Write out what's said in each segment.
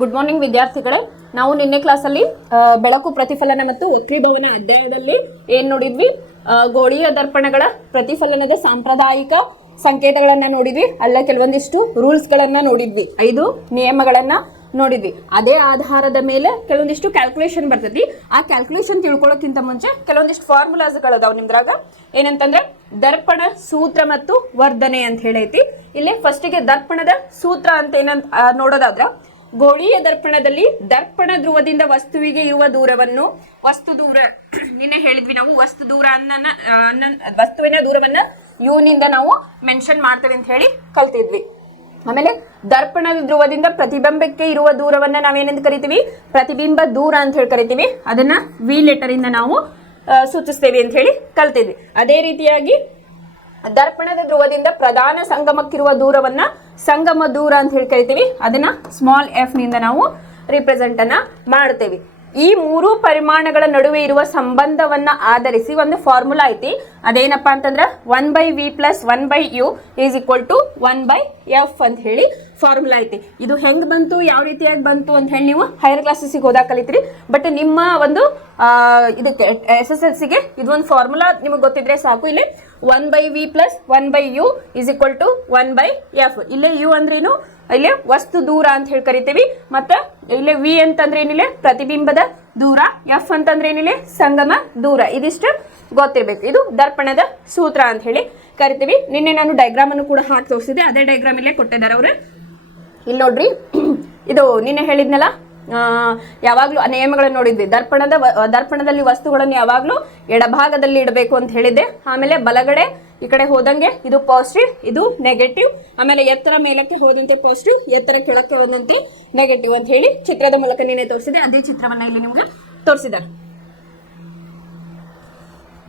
Good morning ವಿದ್ಯಾರ್ಥಿಗಳೇ. ನಾವು ನಿನ್ನೆ ಕ್ಲಾಸಲ್ಲಿ ಬೆಳಕು ಪ್ರತಿಫಲನ ಮತ್ತು ವಕ್ರೀಭವನ ಅಧ್ಯಾಯದಲ್ಲಿ ಏನ್ ನೋಡಿದ್ವಿ? ಗೋಳೀಯ ದರ್ಪಣಗಳ ಪ್ರತಿಫಲನದ ಸಾಂಪ್ರದಾಯಿಕ ಸಂಕೇತಗಳನ್ನ ನೋಡಿದ್ವಿ. ಅಲ್ಲೇ ಕೆಲವೊಂದಿಷ್ಟು ರೂಲ್ಸ್ ಗಳನ್ನ ನೋಡಿದ್ವಿ, 5 ನಿಯಮಗಳನ್ನ ನೋಡಿದ್ವಿ. ಅದೇ ಆಧಾರದ ಮೇಲೆ ಕೆಲವೊಂದಿಷ್ಟು ಕ್ಯಾಲ್ಕುಲೇಷನ್ ಬರ್ತೈತಿ. ಆ ಕ್ಯಾಲ್ಕುಲೇಷನ್ ತಿಳ್ಕೊಳ್ಳೋಕ್ಕಿಂತ ಮುಂಚೆ ಕೆಲವೊಂದಿಷ್ಟು ಫಾರ್ಮುಲಾಸ್ಗಳದಾವ್ ನಿಮ್ದ್ರಾಗ. ಏನಂತಂದ್ರೆ ದರ್ಪಣ ಸೂತ್ರ ಮತ್ತು ವರ್ಧನೆ ಅಂತ ಹೇಳೈತಿ. ಇಲ್ಲಿ ಫಸ್ಟಿಗೆ ದರ್ಪಣದ ಸೂತ್ರ ಅಂತ ಏನಂತ ನೋಡೋದಾದ್ರ, ಗೋಳೀಯ ದರ್ಪಣದಲ್ಲಿ ದರ್ಪಣ ಧ್ರುವದಿಂದ ವಸ್ತುವಿಗೆ ಇರುವ ದೂರವನ್ನು, ವಸ್ತು ದೂರ ನಿನ್ನೆ ಹೇಳಿದ್ವಿ ನಾವು, ವಸ್ತು ದೂರ ವಸ್ತುವಿನ ದೂರವನ್ನ ಯು ನಿಂದ ನಾವು ಮೆನ್ಷನ್ ಮಾಡ್ತೇವೆ ಅಂತ ಹೇಳಿ ಕಲ್ತಿದ್ವಿ. ಆಮೇಲೆ ದರ್ಪಣದ ಧ್ರುವದಿಂದ ಪ್ರತಿಬಿಂಬಕ್ಕೆ ಇರುವ ದೂರವನ್ನ ನಾವೇನೆಂದು ಕರಿತೀವಿ? ಪ್ರತಿಬಿಂಬ ದೂರ ಅಂತ ಹೇಳಿ ಕರಿತೀವಿ. ಅದನ್ನ ವಿ ಲೆಟರ್ ಇಂದ ನಾವು ಸೂಚಿಸ್ತೇವೆ ಅಂತ ಹೇಳಿ ಕಲ್ತಿದ್ವಿ. ಅದೇ ರೀತಿಯಾಗಿ ದರ್ಪಣದ ಧ್ರುವದಿಂದ ಪ್ರಧಾನ ಸಂಗಮಕ್ಕಿರುವ ದೂರವನ್ನ ಸಂಗಮ ದೂರ ಅಂತ ಹೇಳಿ ಕರಿತೀವಿ. ಅದನ್ನ ಸ್ಮಾಲ್ ಎಫ್ ನಿಂದ ನಾವು ರಿಪ್ರೆಸೆಂಟ್ ಅನ್ನ ಮಾಡ್ತೇವೆ. ಈ 3 ಪರಿಮಾಣಗಳ ನಡುವೆ ಇರುವ ಸಂಬಂಧವನ್ನ ಆಧರಿಸಿ ಒಂದು ಫಾರ್ಮುಲಾ ಐತಿ. ಅದೇನಪ್ಪಾ ಅಂತಂದ್ರೆ 1/v + 1/u = 1/f ಅಂತ ಹೇಳಿ ಫಾರ್ಮುಲಾ ಐತಿ. ಇದು ಹೆಂಗ್ ಬಂತು, ಯಾವ ರೀತಿಯಾಗಿ ಬಂತು ಅಂತ ಹೇಳಿ ನೀವು ಹೈಯರ್ ಕ್ಲಾಸಸ್ಸಿಗೆ ಹೋದಾಗ ಕಲಿತೀರಿ. ಬಟ್ ನಿಮ್ಮ ಒಂದು ಇದಕ್ಕೆ SSLCಗೆ ಇದೊಂದು ಫಾರ್ಮುಲಾ ನಿಮಗೆ ಗೊತ್ತಿದ್ರೆ ಸಾಕು. ಇಲ್ಲಿ 1/v + 1/u = 1/f. ಇಲ್ಲೇ u ಅಂದ್ರೇನು? ಇಲ್ಲಿ ವಸ್ತು ದೂರ ಅಂತ ಹೇಳಿ ಕರಿತೀವಿ. ಮತ್ತೆ ಇಲ್ಲಿ ವಿ ಅಂತಂದ್ರೆ ಏನಿಲ್ಲ? ಪ್ರತಿಬಿಂಬದ ದೂರ. ಎಫ್ ಅಂತಂದ್ರೆ ಏನಿಲ್ಲ? ಸಂಗಮ ದೂರ. ಇದಿಷ್ಟು ಗೊತ್ತಿರ್ಬೇಕು. ಇದು ದರ್ಪಣದ ಸೂತ್ರ ಅಂತ ಹೇಳಿ ಕರಿತೀವಿ. ನಿನ್ನೆ ನಾನು ಡಯಾಗ್ರಾಮ್ ಅನ್ನು ಕೂಡ ಹಾಕಿ ತೋರಿಸಿದೆ. ಅದೇ ಡಯಾಗ್ರಾಮ್ ಇಲ್ಲೇ ಕೊಟ್ಟಿದ್ದಾರೆ ಅವರು. ಇಲ್ಲಿ ನೋಡ್ರಿ, ಇದು ನಿನ್ನೆ ಹೇಳಿದ್ನಲ್ಲ, ಯಾವಾಗ್ಲೂ ನಿಯಮಗಳನ್ನು ನೋಡಿದ್ವಿ. ದರ್ಪಣದಲ್ಲಿ ವಸ್ತುಗಳನ್ನು ಯಾವಾಗ್ಲೂ ಎಡಭಾಗದಲ್ಲಿ ಇಡಬೇಕು ಅಂತ ಹೇಳಿದ್ದೆ. ಆಮೇಲೆ ಬಲಗಡೆ ಈ ಕಡೆ ಹೋದಂಗೆ ಇದು ಪಾಸಿಟಿವ್, ಇದು ನೆಗೆಟಿವ್. ಆಮೇಲೆ ಎತ್ತರ ಮೇಲಕ್ಕೆ ಹೋದಂತೆ ಪಾಸಿಟಿವ್, ಎತ್ತರ ಕೆಳಕ್ಕೆ ಹೋದಂತೆ ನೆಗೆಟಿವ್ ಅಂತ ಹೇಳಿ ಚಿತ್ರದ ಮೂಲಕ ನಿನ್ನೆ ತೋರಿಸಿದೆ. ಅದೇ ಚಿತ್ರವನ್ನ ಇಲ್ಲಿ ನಿಮ್ಗೆ ತೋರಿಸಿದ್ದಾರೆ.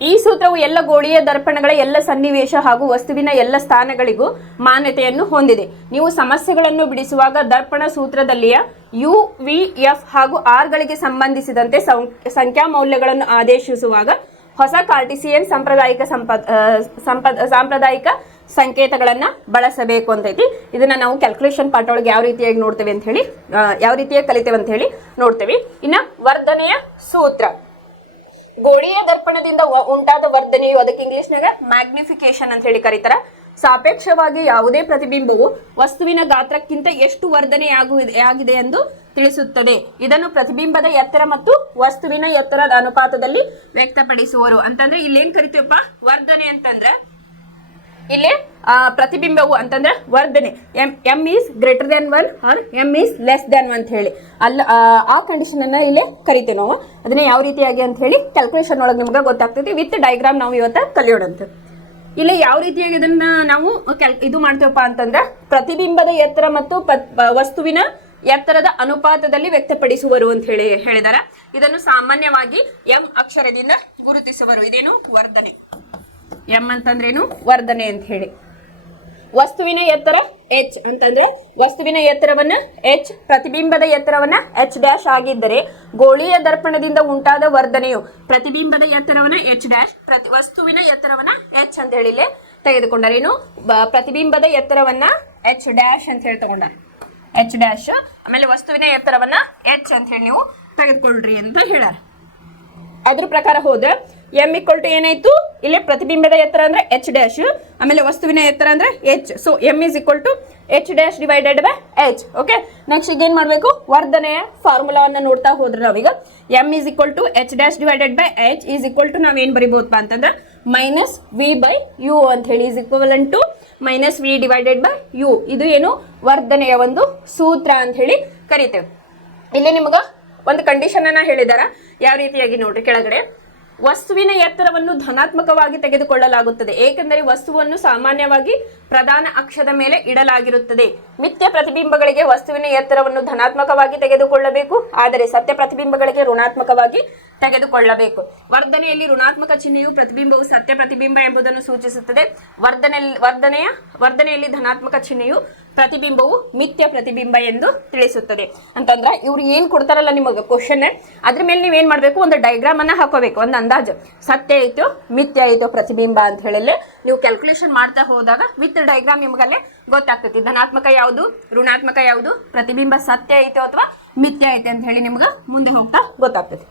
ಈ ಸೂತ್ರವು ಎಲ್ಲ ಗೋಳೀಯ ದರ್ಪಣಗಳ ಎಲ್ಲ ಸನ್ನಿವೇಶ ಹಾಗೂ ವಸ್ತುವಿನ ಎಲ್ಲ ಸ್ಥಾನಗಳಿಗೂ ಮಾನ್ಯತೆಯನ್ನು ಹೊಂದಿದೆ. ನೀವು ಸಮಸ್ಯೆಗಳನ್ನು ಬಿಡಿಸುವಾಗ ದರ್ಪಣ ಸೂತ್ರದಲ್ಲಿಯ ಯು, ವಿ, ಎಫ್ ಹಾಗೂ ಆರ್ ಗಳಿಗೆ ಸಂಬಂಧಿಸಿದಂತೆ ಸಂಖ್ಯಾ ಮೌಲ್ಯಗಳನ್ನು ಆದೇಶಿಸುವಾಗ ಹೊಸ ಕಾರ್ಟಿಸಿಯನ್ ಸಾಂಪ್ರದಾಯಿಕ ಸಂಕೇತಗಳನ್ನ ಬಳಸಬೇಕು ಅಂತೈತಿ. ಇದನ್ನ ನಾವು ಕ್ಯಾಲ್ಕುಲೇಷನ್ ಪಾಠ ಒಳಗೆ ಯಾವ ರೀತಿಯಾಗಿ ನೋಡ್ತೇವೆ ಅಂತ ಹೇಳಿ, ಯಾವ ರೀತಿಯಾಗಿ ಕಲಿತೇವೆ ಅಂತ ಹೇಳಿ ನೋಡ್ತೇವೆ. ಇನ್ನ ವರ್ಧನೆಯ ಸೂತ್ರ. ಗೋಳೀಯ ದರ್ಪಣದಿಂದ ಉಂಟಾದ ವರ್ಧನೆಯು, ಅದಕ್ಕೆ ಇಂಗ್ಲಿಷ್ನಾಗ ಮ್ಯಾಗ್ನಿಫಿಕೇಶನ್ ಅಂತ ಹೇಳಿ ಕರೀತಾರ. ಸಾಪೇಕ್ಷವಾಗಿ ಯಾವುದೇ ಪ್ರತಿಬಿಂಬವು ವಸ್ತುವಿನ ಗಾತ್ರಕ್ಕಿಂತ ಎಷ್ಟು ವರ್ಧನೆಯಾಗಿದೆ ಎಂದು ತಿಳಿಸುತ್ತದೆ. ಇದನ್ನು ಪ್ರತಿಬಿಂಬದ ಎತ್ತರ ಮತ್ತು ವಸ್ತುವಿನ ಎತ್ತರದ ಅನುಪಾತದಲ್ಲಿ ವ್ಯಕ್ತಪಡಿಸುವರು. ಅಂತಂದ್ರೆ ಇಲ್ಲೇನ್ ಕರಿತೀವಪ್ಪ? ವರ್ಧನೆ ಅಂತಂದ್ರೆ ಇಲ್ಲಿ ಪ್ರತಿಬಿಂಬವು ಅಂತಂದ್ರೆ ವರ್ಧನೆ. M is greater than 1 or m is less than 1 ಅಂತ ಹೇಳಿ ಆ ಕಂಡೀಷನ್ ಅನ್ನ ಇಲ್ಲೇ ಕರಿತೇವೆ ನಾವು. ಅದನ್ನ ಯಾವ ರೀತಿಯಾಗಿ ಅಂತ ಹೇಳಿ ಕ್ಯಾಲ್ಕುಲೇಷನ್ ಒಳಗೆ ನಿಮ್ಗೆ ಗೊತ್ತಾಗ್ತೈತಿ. ವಿತ್ ಡಯಾಗ್ರಾಮ್ ನಾವು ಇವತ್ತ ಕಲಿಯೋಣಂತ. ಇಲ್ಲಿ ಯಾವ ರೀತಿಯಾಗಿ ಇದನ್ನ ನಾವು ಇದು ಮಾಡ್ತೇವಪ್ಪ ಅಂತಂದ್ರೆ, ಪ್ರತಿಬಿಂಬದ ಎತ್ತರ ಮತ್ತು ವಸ್ತುವಿನ ಎತ್ತರದ ಅನುಪಾತದಲ್ಲಿ ವ್ಯಕ್ತಪಡಿಸುವರು ಅಂತ ಹೇಳಿ ಹೇಳಿದಾರ. ಇದನ್ನು ಸಾಮಾನ್ಯವಾಗಿ ಎಂ ಅಕ್ಷರದಿಂದ ಗುರುತಿಸುವರು. ಇದೇನು? ವರ್ಧನೆ. ಎಂ ಅಂತಂದ್ರೇನು? ವರ್ಧನೆ ಅಂತ ಹೇಳಿ. ವಸ್ತುವಿನ ಎತ್ತರ h ಅಂತಂದ್ರೆ ವಸ್ತುವಿನ ಎತ್ತರವನ್ನ h, ಪ್ರತಿಬಿಂಬದ ಎತ್ತರವನ್ನ h' ಆಗಿದ್ದರೆ ಗೋಳೀಯ ದರ್ಪಣದಿಂದ ಉಂಟಾದ ವರ್ಧನೆಯು ಪ್ರತಿಬಿಂಬದ ಎತ್ತರವನ್ನ h', ವಸ್ತುವಿನ ಎತ್ತರವನ್ನ h ಅಂತ ಹೇಳಿ ತೆಗೆದುಕೊಂಡರೇನು? ಪ್ರತಿಬಿಂಬದ ಎತ್ತರವನ್ನ h' ಅಂತ ಹೇಳಿ ತಗೊಂಡ h', ಆಮೇಲೆ ವಸ್ತುವಿನ ಎತ್ತರವನ್ನ h ಅಂತ ಹೇಳಿ ನೀವು ತೆಗೆದುಕೊಳ್ರಿ ಅಂತ ಹೇಳಾರ. ಅದ್ರ ಪ್ರಕಾರ ಹೋದ್ರೆ ಎಂ = ಏನಾಯ್ತು? ಇಲ್ಲಿ ಪ್ರತಿಬಿಂಬದ ಎತ್ತರ ಅಂದ್ರೆ h', ಆಮೇಲೆ ವಸ್ತುವಿನ ಎತ್ತರ ಅಂದ್ರೆ h. So M = h' / h. Okay, next ಈಗ ಏನ್ ಮಾಡ್ಬೇಕು? ವರ್ಧನೆಯ ಫಾರ್ಮುಲಾವನ್ನ ನೋಡ್ತಾ ಹೋದ್ರೆ ನಾವೀಗ ಎಂ = h' / h ನಾವೇನ್ ಬರಿಬಹುದಪ್ಪ ಅಂತಂದ್ರೆ -v/u ಅಂತ ಹೇಳಿ -v / u. ಇದು ಏನು? ವರ್ಧನೆಯ ಒಂದು ಸೂತ್ರ ಅಂತ ಹೇಳಿ ಕರಿತೇವೆ. ಇಲ್ಲಿ ನಿಮ್ಗ ಒಂದು ಕಂಡೀಷನ್ ಅನ್ನ ಹೇಳಿದಾರ. ಯಾವ ರೀತಿಯಾಗಿ ನೋಡ್ರಿ, ಕೆಳಗಡೆ ವಸ್ತುವಿನ ಎತ್ತರವನ್ನು ಧನಾತ್ಮಕವಾಗಿ ತೆಗೆದುಕೊಳ್ಳಲಾಗುತ್ತದೆ, ಏಕೆಂದರೆ ವಸ್ತುವನ್ನು ಸಾಮಾನ್ಯವಾಗಿ ಪ್ರಧಾನ ಅಕ್ಷದ ಮೇಲೆ ಇಡಲಾಗಿರುತ್ತದೆ. ಮಿಥ್ಯ ಪ್ರತಿಬಿಂಬಗಳಿಗೆ ವಸ್ತುವಿನ ಎತ್ತರವನ್ನು ಧನಾತ್ಮಕವಾಗಿ ತೆಗೆದುಕೊಳ್ಳಬೇಕು, ಆದರೆ ಸತ್ಯ ಪ್ರತಿಬಿಂಬಗಳಿಗೆ ಋಣಾತ್ಮಕವಾಗಿ ತೆಗೆದುಕೊಳ್ಳಬೇಕು. ವರ್ಧನೆಯಲ್ಲಿ ಋಣಾತ್ಮಕ ಚಿಹ್ನೆಯು ಪ್ರತಿಬಿಂಬವು ಸತ್ಯ ಪ್ರತಿಬಿಂಬ ಎಂಬುದನ್ನು ಸೂಚಿಸುತ್ತದೆ. ವರ್ಧನೆಯಲ್ಲಿ ಧನಾತ್ಮಕ ಚಿಹ್ನೆಯು ಪ್ರತಿಬಿಂಬವು ಮಿಥ್ಯ ಪ್ರತಿಬಿಂಬ ಎಂದು ತಿಳಿಸುತ್ತದೆ. ಅಂತಂದ್ರ ಇವ್ರು ಏನ್ ಕೊಡ್ತಾರಲ್ಲ ನಿಮಗೆ ಕ್ವಶನ್, ಅದ್ರ ಮೇಲೆ ನೀವೇನ್ ಮಾಡ್ಬೇಕು? ಒಂದು ಡಯಾಗ್ರಾಮ್ ಅನ್ನ ಹಾಕೋಬೇಕು, ಒಂದು ಅಂದಾಜು ಸತ್ಯ ಐತೋ ಮಿಥ್ಯ ಐತೋ ಪ್ರತಿಬಿಂಬ ಅಂತ ಹೇಳಿ ನೀವು ಕ್ಯಾಲ್ಕುಲೇಷನ್ ಮಾಡ್ತಾ ಹೋದಾಗ ವಿತ್ ಡಯಾಗ್ರಾಮ್ ನಿಮ್ಗಲ್ಲೇ ಗೊತ್ತಾಗ್ತೈತಿ. ಧನಾತ್ಮಕ ಯಾವುದು, ಋಣಾತ್ಮಕ ಯಾವುದು, ಪ್ರತಿಬಿಂಬ ಸತ್ಯ ಐತೋ ಅಥವಾ ಮಿಥ್ಯ ಐತೆ ಅಂತ ಹೇಳಿ ನಿಮ್ಗೆ ಮುಂದೆ ಹೋಗ್ತಾ ಗೊತ್ತಾಗ್ತದೆ.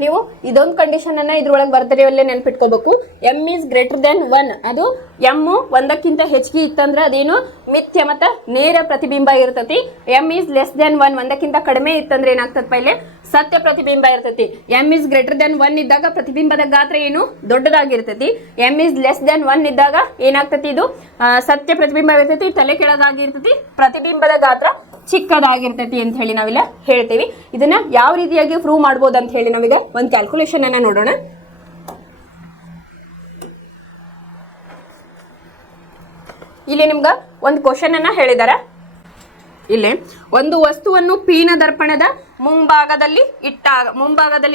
ನೀವು ಇದೊಂದು ಕಂಡೀಷನ್ ಅನ್ನ ಇದ್ರೊಳಗೆ ಬರ್ದರಿಯಲ್ಲೇ ನೆನ್ಪಿಟ್ಕೋಬೇಕು. ಎಮ್ ಈಸ್ ಗ್ರೇಟರ್ ದೆನ್ 1, ಅದು ಎಮ್ ಒಂದಕ್ಕಿಂತ ಹೆಚ್ಚಿಗೆ ಇತ್ತಂದ್ರೆ ಅದೇನು ಮಿಥ್ಯ ಮತ್ತ ನೇರ ಪ್ರತಿಬಿಂಬ ಇರ್ತತಿ. ಎಮ್ ಈಸ್ ಲೆಸ್ ದೆನ್ 1, ಒಂದಕ್ಕಿಂತ ಕಡಿಮೆ ಇತ್ತಂದ್ರೆ ಏನಾಗ್ತದೆ ಪೈಲೆ ಸತ್ಯ ಪ್ರತಿಬಿಂಬ ಇರ್ತತಿ. ಎಮ್ ಈಸ್ ಗ್ರೇಟರ್ ದೆನ್ 1 ಇದ್ದಾಗ ಪ್ರತಿಬಿಂಬದ ಗಾತ್ರ ಏನು ದೊಡ್ಡದಾಗಿರ್ತತಿ. ಎಮ್ ಈಸ್ ಲೆಸ್ ದೆನ್ 1 ಇದ್ದಾಗ ಏನಾಗ್ತತಿ, ಇದು ಸತ್ಯ ಪ್ರತಿಬಿಂಬ ಇರ್ತತಿ, ತಲೆ ಕೆಳಗಾಗಿರ್ತತಿ, ಪ್ರತಿಬಿಂಬದ ಗಾತ್ರ ಚಿಕ್ಕದಾಗಿರ್ತೈತಿ ಅಂತ ಹೇಳಿ ನಾವಿಲ್ಲ ಹೇಳ್ತೀವಿ. ಇದನ್ನ ಯಾವ ರೀತಿಯಾಗಿ ಪ್ರೂವ್ ಮಾಡ್ಬೋದು ಅಂತ ಹೇಳಿ ನಾವೀಗ ಒಂದು ಕ್ಯಾಲ್ಕುಲೇಷನ್ ಅನ್ನ ನೋಡೋಣ. ಇಲ್ಲಿ ನಿಮ್ಗ ಒಂದು ಕ್ವಶನ್ ಅನ್ನ ಹೇಳಿದಾರೆ. ಇಲ್ಲಿ ಒಂದು ವಸ್ತುವನ್ನು ಪೀನ ದರ್ಪಣದ ಮುಂಭಾಗದಲ್ಲಿ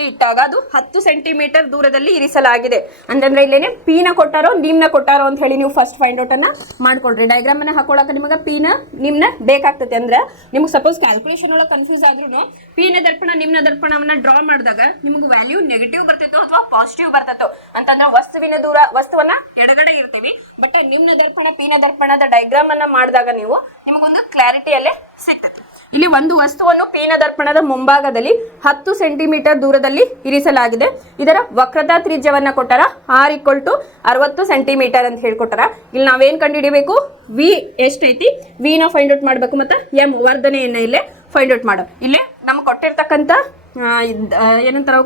ಇಟ್ಟಾಗ ಅದು 10 ಸೆಂಟಿಮೀಟರ್ ದೂರದಲ್ಲಿ ಇರಿಸಲಾಗಿದೆ ಅಂತಂದ್ರೆ ಇಲ್ಲೇನೆ ಪೀನ ಕೊಟ್ಟಾರೋ ನಿಮ್ನ ಕೊಟ್ಟಾರೋ ಅಂತ ಹೇಳಿ ನೀವು ಫಸ್ಟ್ ಫೈಂಡ್ ಔಟ್ ಅನ್ನ ಮಾಡ್ಕೊಳ್ರಿ. ಡಯಾಗ್ರಾಮ್ ಅನ್ನ ಹಾಕೊಳಕ ನಿಮಗೆ ಪೀನ ನಿಮ್ನ ಬೇಕಾಗ್ತದೆ. ಅಂದ್ರೆ ನಿಮ್ಗೆ ಸಪೋಸ್ ಕ್ಯಾಲ್ಕುಲೇಷನ್ ಒಳಗೆ ಕನ್ಫ್ಯೂಸ್ ಆದ್ರೂ ಪೀನ ದರ್ಪಣ ನಿಮ್ನ ದರ್ಪಣವನ್ನ ಡ್ರಾ ಮಾಡಿದಾಗ ನಿಮ್ಗೆ ವ್ಯಾಲ್ಯೂ ನೆಗೆಟಿವ್ ಬರ್ತೈತೋ ಅಥವಾ ಪಾಸಿಟಿವ್ ಬರ್ತೈತೋ ಅಂತಂದ್ರೆ ವಸ್ತುವನ್ನ ಎಡಗಡೆ ಇರ್ತೀವಿ. ಬಟ್ ನಿಮ್ನ ದರ್ಪಣ ಪೀನ ದರ್ಪಣದ ಡಯಾಗ್ರಾಮ್ ಅನ್ನ ಮಾಡಿದಾಗ ನೀವು ನಿಮಗೊಂದು ಕ್ಲಾರಿಟಿಯಲ್ಲೇ ಸಿಗ್ತದೆ. ಇಲ್ಲಿ ಒಂದು ವಸ್ತುವನ್ನು ಪೀನ ದರ್ಪಣದ ಮುಂಭಾಗದಲ್ಲಿ 10 ಸೆಂಟಿಮೀಟರ್ ದೂರದಲ್ಲಿ ಇರಿಸಲಾಗಿದೆ. ಇದರ ವಕ್ರತಾ ತ್ರಿಜ್ಯವನ್ನ ಕೊಟ್ಟಾರ R = 60 ಸೆಂಟಿಮೀಟರ್ ಅಂತ ಹೇಳ್ಕೊಟ್ಟಾರ. ಇಲ್ಲಿ ನಾವೇನ್ ಕಂಡುಹಿಡಿಯಬೇಕು, ವಿ ಎಷ್ಟೈತಿ ವಿ ನ ಫೈಂಡ್ ಔಟ್ ಮಾಡ್ಬೇಕು, ಮತ್ತೆ ಎಂ ವರ್ಧನೆಯನ್ನ ಇಲ್ಲೇ ಫೈಂಡ್ ಔಟ್ ಮಾಡೋ. ಇಲ್ಲೇ ನಮ್ಗೆ ಕೊಟ್ಟಿರ್ತಕ್ಕಂಥ ಏನಂತಾರ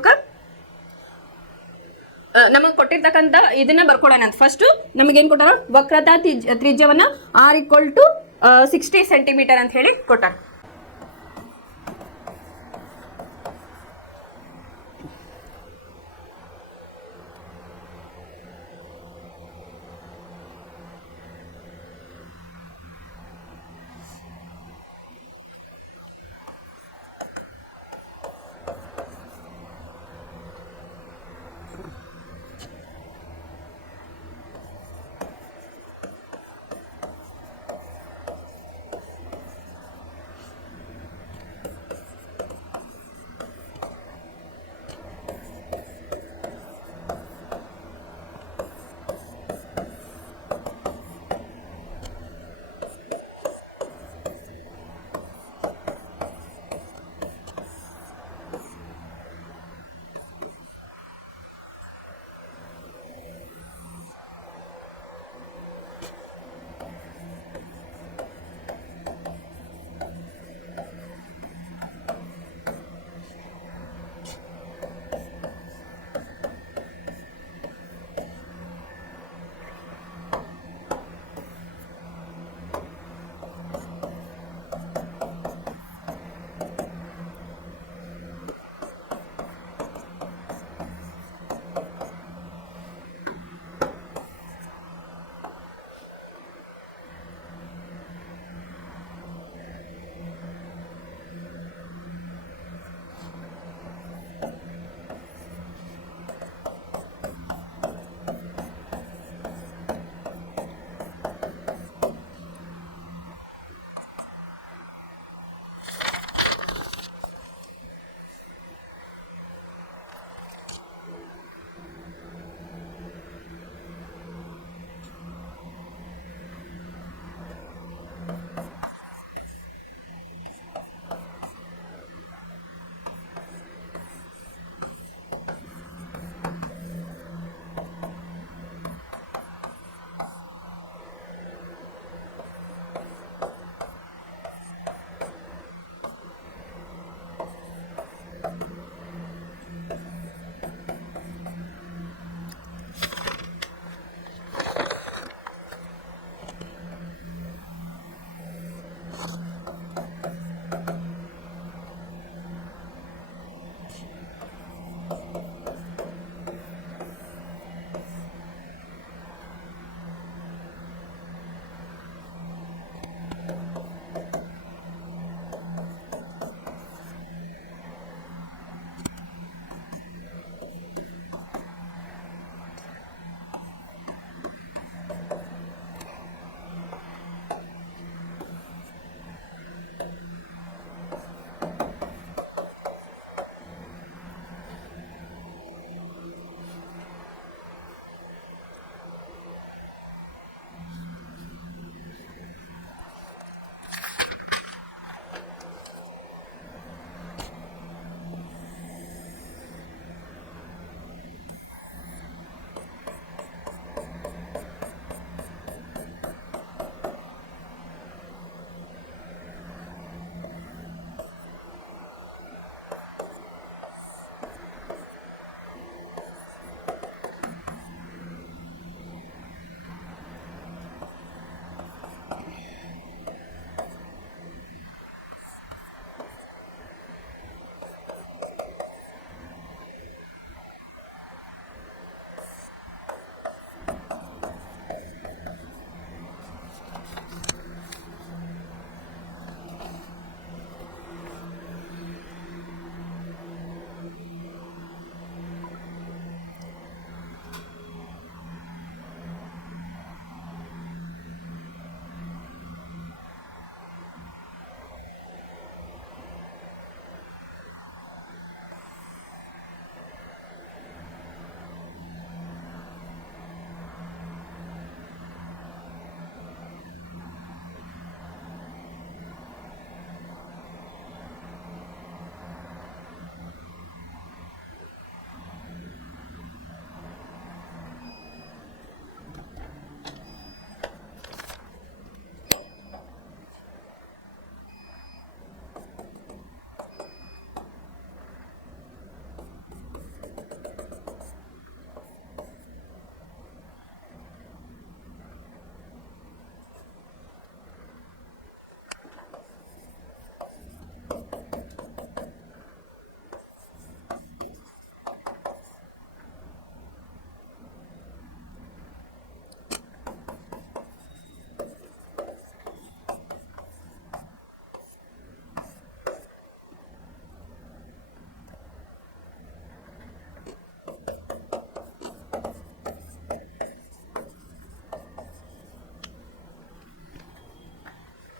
ನಮಗೆ ಕೊಟ್ಟಿರ್ತಕ್ಕಂಥ ಇದನ್ನ ಬರ್ಕೊಡೋಣ ಅಂತ. ಫಸ್ಟ್ ನಮಗೇನ್ ಕೊಟ್ಟಾರ, ವಕ್ರತಾ ತ್ರಿಜ್ಯವನ್ನ R = 60 ಸೆಂಟಿಮೀಟರ್ ಅಂತ ಹೇಳಿ ಕೊಟ್ಟಾರ.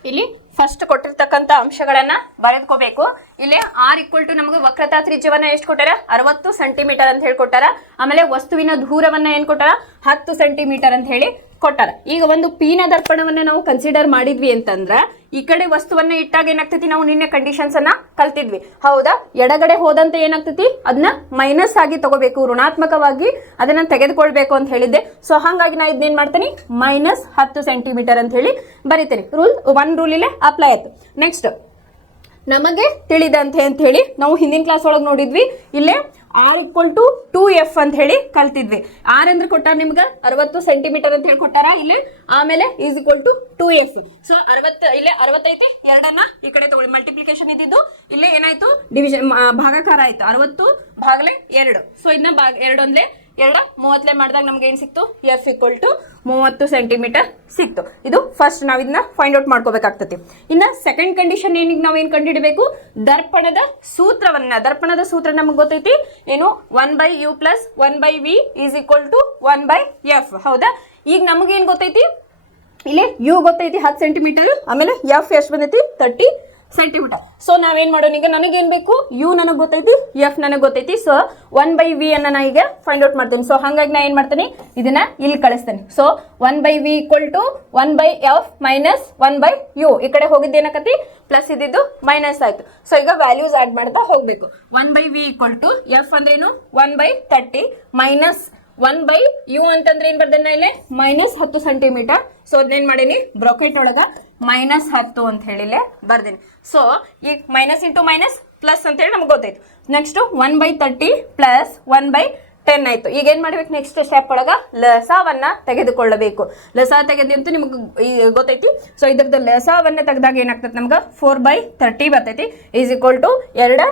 ಇಲ್ಲಿ ಫಸ್ಟ್ ಕೊಟ್ಟಿರ್ತಕ್ಕಂಥ ಅಂಶಗಳನ್ನ ಬರೆದುಕೋಬೇಕು. ಇಲ್ಲಿ ಆರ್ ಈಕ್ವಲ್ ಟು ನಮಗೆ ವಕ್ರತಾ ತ್ರಿಜ್ಯವನ್ನ ಎಷ್ಟು ಕೊಟ್ಟಾರ 60 ಸೆಂಟಿಮೀಟರ್ ಅಂತ ಹೇಳಿ ಕೊಟ್ಟಾರ. ಆಮೇಲೆ ವಸ್ತುವಿನ ದೂರವನ್ನ ಏನ್ ಕೊಟ್ಟಾರ 10 ಸೆಂಟಿಮೀಟರ್ ಅಂತ ಹೇಳಿ ಕೊಟ್ಟಾರ. ಈಗ ಒಂದು ಪೀನ ದರ್ಪಣವನ್ನ ನಾವು ಕನ್ಸಿಡರ್ ಮಾಡಿದ್ವಿ ಅಂತಂದ್ರ ಈ ಕಡೆ ವಸ್ತುವನ್ನ ಇಟ್ಟಾಗ ಏನಾಗ್ತೈತಿ, ನಾವು ನಿನ್ನೆ ಕಂಡೀಷನ್ಸ್ ಅನ್ನ ಕಲ್ತಿದ್ವಿ ಹೌದಾ. ಎಡಗಡೆ ಹೋದಂತೆ ಏನಾಗ್ತೈತಿ ಅದನ್ನ ಮೈನಸ್ ಆಗಿ ತಗೋಬೇಕು, ಋಣಾತ್ಮಕವಾಗಿ ಅದನ್ನ ತೆಗೆದುಕೊಳ್ಬೇಕು ಅಂತ ಹೇಳಿದ್ದೆ. ಸೊ ಹಾಗಾಗಿ ನಾ ಇದನ್ನೇನ್ ಮಾಡ್ತೀನಿ -10 ಸೆಂಟಿಮೀಟರ್ ಅಂತ ಹೇಳಿ ಬರೀತೀನಿ. ಒನ್ ರೂಲ್ ಇಲ್ಲೇ ಅಪ್ಲೈ ಆಯ್ತು. ನೆಕ್ಸ್ಟ್ ನಮಗೆ ತಿಳಿದಂತೆ ಅಂತ ಹೇಳಿ ನಾವು ಹಿಂದಿನ ಕ್ಲಾಸ್ ಒಳಗೆ ನೋಡಿದ್ವಿ. ಇಲ್ಲೇ ಆರ್ ಈಕ್ವಲ್ ಟು 2f ಅಂತ ಹೇಳಿ ಕಲ್ತಿದ್ವಿ. ಆರ್ ಅಂದ್ರೆ ಕೊಟ್ಟಾರ ನಿಮ್ಗೆ 60 ಸೆಂಟಿಮೀಟರ್ ಅಂತ ಹೇಳಿ ಕೊಟ್ಟಾರ ಇಲ್ಲಿ. ಆಮೇಲೆ is equal to 2f. So 60 ಇಲ್ಲೇ 60 ಐತಿ, ಎರಡನ್ನ ಈ ಕಡೆ ತಗೊಳ್ಳಿ. ಮಲ್ಟಿಪ್ಲಿಕೇಶನ್ ಇದ್ದಿದ್ದು ಇಲ್ಲೇ ಏನಾಯ್ತು ಡಿವಿಷನ್ ಭಾಗಾಕಾರ ಆಯ್ತು 60 ಭಾಗಲೆ 2. ಸೊ ಇದನ್ನ 2 ಒಂದ್ಲೆ 2 30 ಮಾಡಿದಾಗ ನಮ್ಗೆ ಏನ್ ಸಿಕ್ತು f ಈಕ್ವಲ್ ಟು 30 ಸೆಂಟಿಮೀಟರ್ ಸಿಕ್ತು. ಇದು ಫಸ್ಟ್ ನಾವ್ ಇದನ್ನ ಫೈಂಡ್ ಔಟ್ ಮಾಡ್ಕೋಬೇಕಾಗ್ತತಿ. ಇನ್ನ ಸೆಕೆಂಡ್ ಕಂಡೀಷನ್ ಏನಿಗೆ ನಾವ್ ಏನ್ ಕಂಡುಹಿಡಬೇಕು, ದರ್ಪಣದ ಸೂತ್ರ ನಮಗೆ ಗೊತ್ತೈತಿ ಏನು 1/u + 1/v is equal to 1/f ಹೌದಾ. ಈಗ ನಮಗೇನ್ ಗೊತ್ತೈತಿ, ಇಲ್ಲಿ u ಗೊತ್ತೈತಿ 10 ಸೆಂಟಿಮೀಟರ್, ಆಮೇಲೆ f ಎಷ್ಟು ಬಂದೈತಿ 30 ಸೆಂಟಿಮೀಟರ್. ಸೊ ನಾವೇನ್ ಮಾಡೋಣ, ಈಗ ನನಗೇನ್ ಬೇಕು u ನನಗೆ ಗೊತ್ತೈತಿ, f ನನಗೆ ಗೊತ್ತೈತಿ. ಸೊ 1/v ಅನ್ನ ನಾ ಈಗ ಫೈಂಡ್ ಔಟ್ ಮಾಡ್ತೀನಿ. ಸೊ ಹಾಗಾಗಿ ನಾ ಏನ್ ಮಾಡ್ತೀನಿ, ಇದನ್ನ ಇಲ್ಲಿ ಕಳಿಸ್ತೇನೆ. So 1/v equal to 1/f minus 1/u. ಈ ಕಡೆ ಹೋಗಿದ್ದು ಏನಕತಿ ಪ್ಲಸ್ ಇದ್ದಿದ್ದು ಮೈನಸ್ ಆಯ್ತು. ಸೊ ಈಗ ವ್ಯಾಲ್ಯೂಸ್ ಆಡ್ ಮಾಡ್ತಾ ಹೋಗ್ಬೇಕು. 1/v ಈಕ್ವಲ್ ಟು f ಅಂದ್ರೇನು 1/30 ಮೈನಸ್ 1/u ಅಂತಂದ್ರೆ ಏನ್ ಬರ್ದೇನ ಇಲ್ಲಿ -10 ಸೆಂಟಿಮೀಟರ್. ಸೊ ಅದನ್ನೇನ್ ಮಾಡೀನಿ ಬ್ರಾಕೆಟ್ ಒಳಗ -10 ಅಂತ ಹೇಳಿಲೆ ಬರ್ದೇನಿ. ಸೊ ಈಗ ಮೈನಸ್ ಇಂಟು ಮೈನಸ್ ಪ್ಲಸ್ ಅಂತ ಹೇಳಿ ನಮ್ಗೆ ಗೊತ್ತಾಯ್ತು. ನೆಕ್ಸ್ಟ್ 1/30 ಪ್ಲಸ್ 1/10 ಆಯ್ತು. ಈಗ ಏನ್ ಮಾಡ್ಬೇಕು, ನೆಕ್ಸ್ಟ್ ಸ್ಟೆಪ್ ಒಳಗ ಲಸವನ್ನ ತೆಗೆದುಕೊಳ್ಳಬೇಕು. ಲಸ ತೆಗೆದಂತೂ ನಿಮ್ಗೆ ಗೊತ್ತೈತಿ. ಸೊ ಇದ್ರದ್ದು ಲಸವನ್ನ ತೆಗೆದಾಗ ಏನಾಗ್ತದೆ ನಮ್ಗೆ 4/30 ಬರ್ತೈತಿ ಈಸ್ ಈಕ್ವಲ್ ಟು 2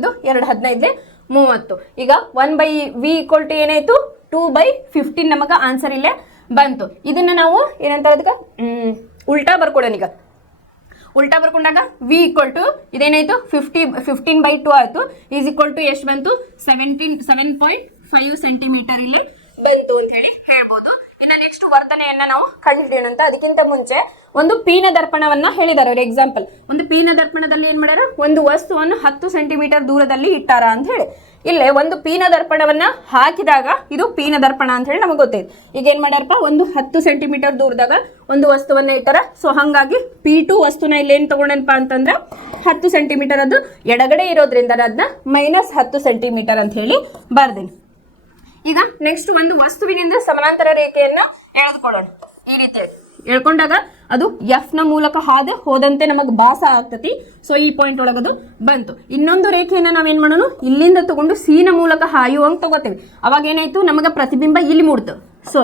ಇದು 2 15 30. ಈಗ 1/v ಈಕ್ವಲ್ ಟು ಏನಾಯ್ತು 2/15 ನಮಗ ಆನ್ಸರ್ ಇಲ್ಲೇ ಬಂತು. ಇದನ್ನ ನಾವು ಏನಂತಾರೆ ಅದಕ್ಕೆ ಉಲ್ಟಾ ಬರ್ಕೊಡೋಣ. ಈಗ ಉಲ್ಟಾ ಬರ್ಕೊಂಡಾಗ v ಈಕ್ವಲ್ ಟು ಇದೇನಾಯ್ತು 15/2 ಆಯ್ತು ಈಸ್ ಈಕ್ವಲ್ ಟು ಎಷ್ಟು ಬಂತು 7.5 ಸೆಂಟಿಮೀಟರ್ ಇಲ್ಲಿ ಬಂತು ಅಂತ ಹೇಳಿ ಹೇಳ್ಬೋದು. ಇನ್ನು ನೆಕ್ಸ್ಟ್ ವರ್ಧನೆಯನ್ನ ನಾವು ಕಂಡುಹಿಡಿಯೋಣ ಅಂತ. ಅದಕ್ಕಿಂತ ಮುಂಚೆ ಒಂದು ಪೀನ ದರ್ಪಣವನ್ನ ಹೇಳಿದಾರೆ ಅವ್ರ ಎಕ್ಸಾಂಪಲ್. ಒಂದು ಪೀನ ದರ್ಪಣದಲ್ಲಿ ಏನ್ ಮಾಡ್ಯಾರ, ಒಂದು ವಸ್ತುವನ್ನು 10 ಸೆಂಟಿಮೀಟರ್ ದೂರದಲ್ಲಿ ಇಟ್ಟಾರ ಅಂತ ಹೇಳಿ. ಇಲ್ಲೇ ಒಂದು ಪೀನ ದರ್ಪಣವನ್ನ ಹಾಕಿದಾಗ ಇದು ಪೀನ ದರ್ಪಣ ಅಂತ ಹೇಳಿ ನಮಗೆ ಗೊತ್ತೈತಿ. ಈಗ ಏನ್ ಮಾಡ್ಯಾರಪ್ಪ, ಒಂದು 10 ಸೆಂಟಿಮೀಟರ್ ದೂರದಾಗ ಒಂದು ವಸ್ತುವನ್ನ ಇಟ್ಟಾರ. ಸೊ ಹಂಗಾಗಿ P2 ವಸ್ತುನ ಇಲ್ಲಿ ಏನ್ ತಗೊಂಡನಪ್ಪ ಅಂತಂದ್ರೆ 10 ಸೆಂಟಿಮೀಟರ್ ಅದು ಎಡಗಡೆ ಇರೋದ್ರಿಂದ ಅದನ್ನ -10 ಸೆಂಟಿಮೀಟರ್ ಅಂತ ಹೇಳಿ ಬರ್ದೇನಿ. ಈಗ ನೆಕ್ಸ್ಟ್ ಒಂದು ವಸ್ತುವಿನಿಂದ ಸಮಾನಾಂತರ ರೇಖೆಯನ್ನ ಎಳೆದುಕೊಳ್ಳೋಣ. ಈ ರೀತಿಯಾಗಿ ಎಳ್ಕೊಂಡಾಗ ಅದು ಎಫ್ ನ ಮೂಲಕ ಹಾದು ಹೋದಂತೆ ನಮಗೆ ಭಾಸ ಆಗ್ತತಿ. ಸೊ ಈ ಪಾಯಿಂಟ್ ಒಳಗದು ಬಂತು. ಇನ್ನೊಂದು ರೇಖೆಯನ್ನ ನಾವೇನ್ ಮಾಡೋಣ, ಇಲ್ಲಿಂದ ತಗೊಂಡು ಸಿ ನ ಮೂಲಕ ಹಾಯುವಂಗ್ ತಗೋತೇವೆ. ಅವಾಗ ಏನಾಯ್ತು, ನಮಗ ಪ್ರತಿಬಿಂಬ ಇಲ್ಲಿ ಮೂಡ್ತು. ಸೊ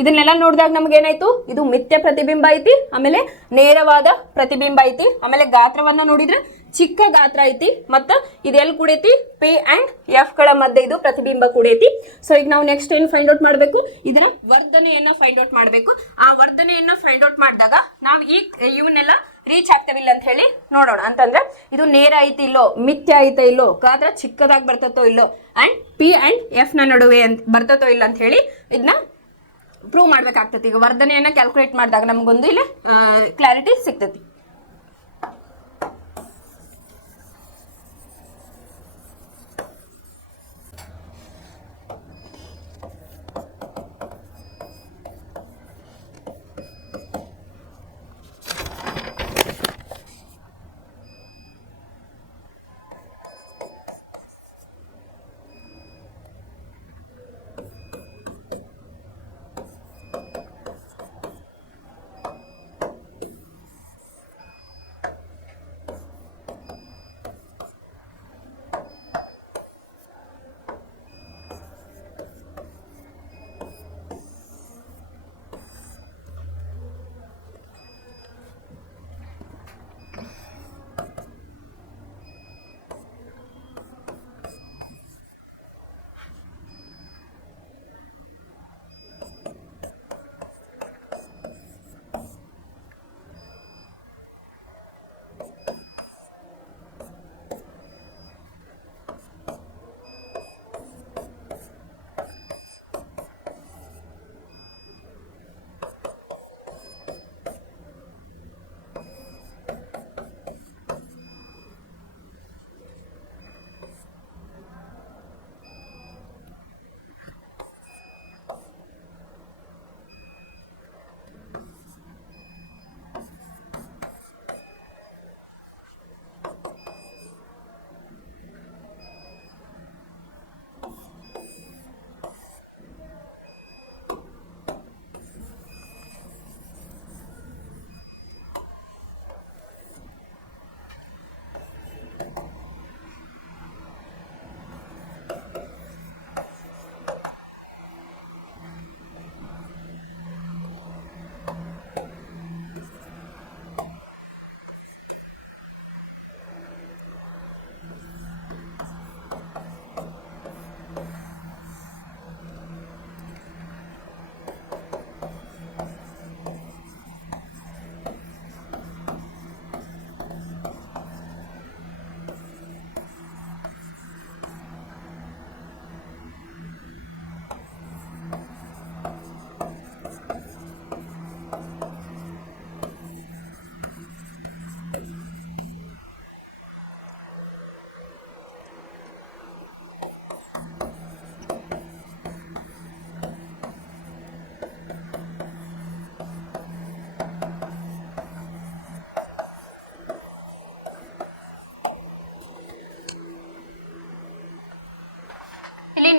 ಇದನ್ನೆಲ್ಲ ನೋಡಿದಾಗ ನಮ್ಗೆ ಏನಾಯ್ತು, ಇದು ಮಿಥ್ಯ ಪ್ರತಿಬಿಂಬ ಐತಿ, ಆಮೇಲೆ ನೇರವಾದ ಪ್ರತಿಬಿಂಬ ಐತಿ, ಆಮೇಲೆ ಗಾತ್ರವನ್ನ ನೋಡಿದ್ರೆ ಚಿಕ್ಕ ಗಾತ್ರ ಐತಿ, ಮತ್ತ ಇದೆಲ್ಲಿ ಕೂಡೈತಿ ಪಿ ಅಂಡ್ ಎಫ್ ಗಳ ಮಧ್ಯೆ ಇದು ಪ್ರತಿಬಿಂಬ ಕೂಡೈತಿ. ಸೊ ಈಗ ನಾವು ನೆಕ್ಸ್ಟ್ ಏನ್ ಫೈಂಡ್ ಔಟ್ ಮಾಡ್ಬೇಕು, ಇದರ ವರ್ಧನೆಯನ್ನ ಫೈಂಡ್ ಔಟ್ ಮಾಡ್ಬೇಕು. ಆ ವರ್ಧನೆಯನ್ನ ಫೈಂಡ್ ಔಟ್ ಮಾಡಿದಾಗ ನಾವು ಈ ಇವನ್ನೆಲ್ಲ ರೀಚ್ ಆಗ್ತವಿಲ್ಲ ಅಂತ ಹೇಳಿ ನೋಡೋಣ. ಅಂತಂದ್ರೆ ಇದು ನೇರ ಐತಿ ಇಲ್ಲೋ, ಮಿಥ್ಯ ಐತ ಇಲ್ಲೋ, ಗಾತ್ರ ಚಿಕ್ಕದಾಗಿ ಬರ್ತತೋ ಇಲ್ಲೋ, ಅಂಡ್ ಪಿ ಅಂಡ್ ಎಫ್ ನ ನಡುವೆ ಬರ್ತತೋ ಇಲ್ಲ ಅಂತ ಹೇಳಿ ಇದನ್ನ ಪ್ರೂವ್ ಮಾಡ್ಬೇಕಾಗ್ತತಿ. ಈಗ ವರ್ಧನೆಯನ್ನ ಕ್ಯಾಲ್ಕುಲೇಟ್ ಮಾಡಿದಾಗ ನಮಗೊಂದು ಇಲ್ಲಿ ಕ್ಲಾರಿಟಿ ಸಿಗ್ತತಿ.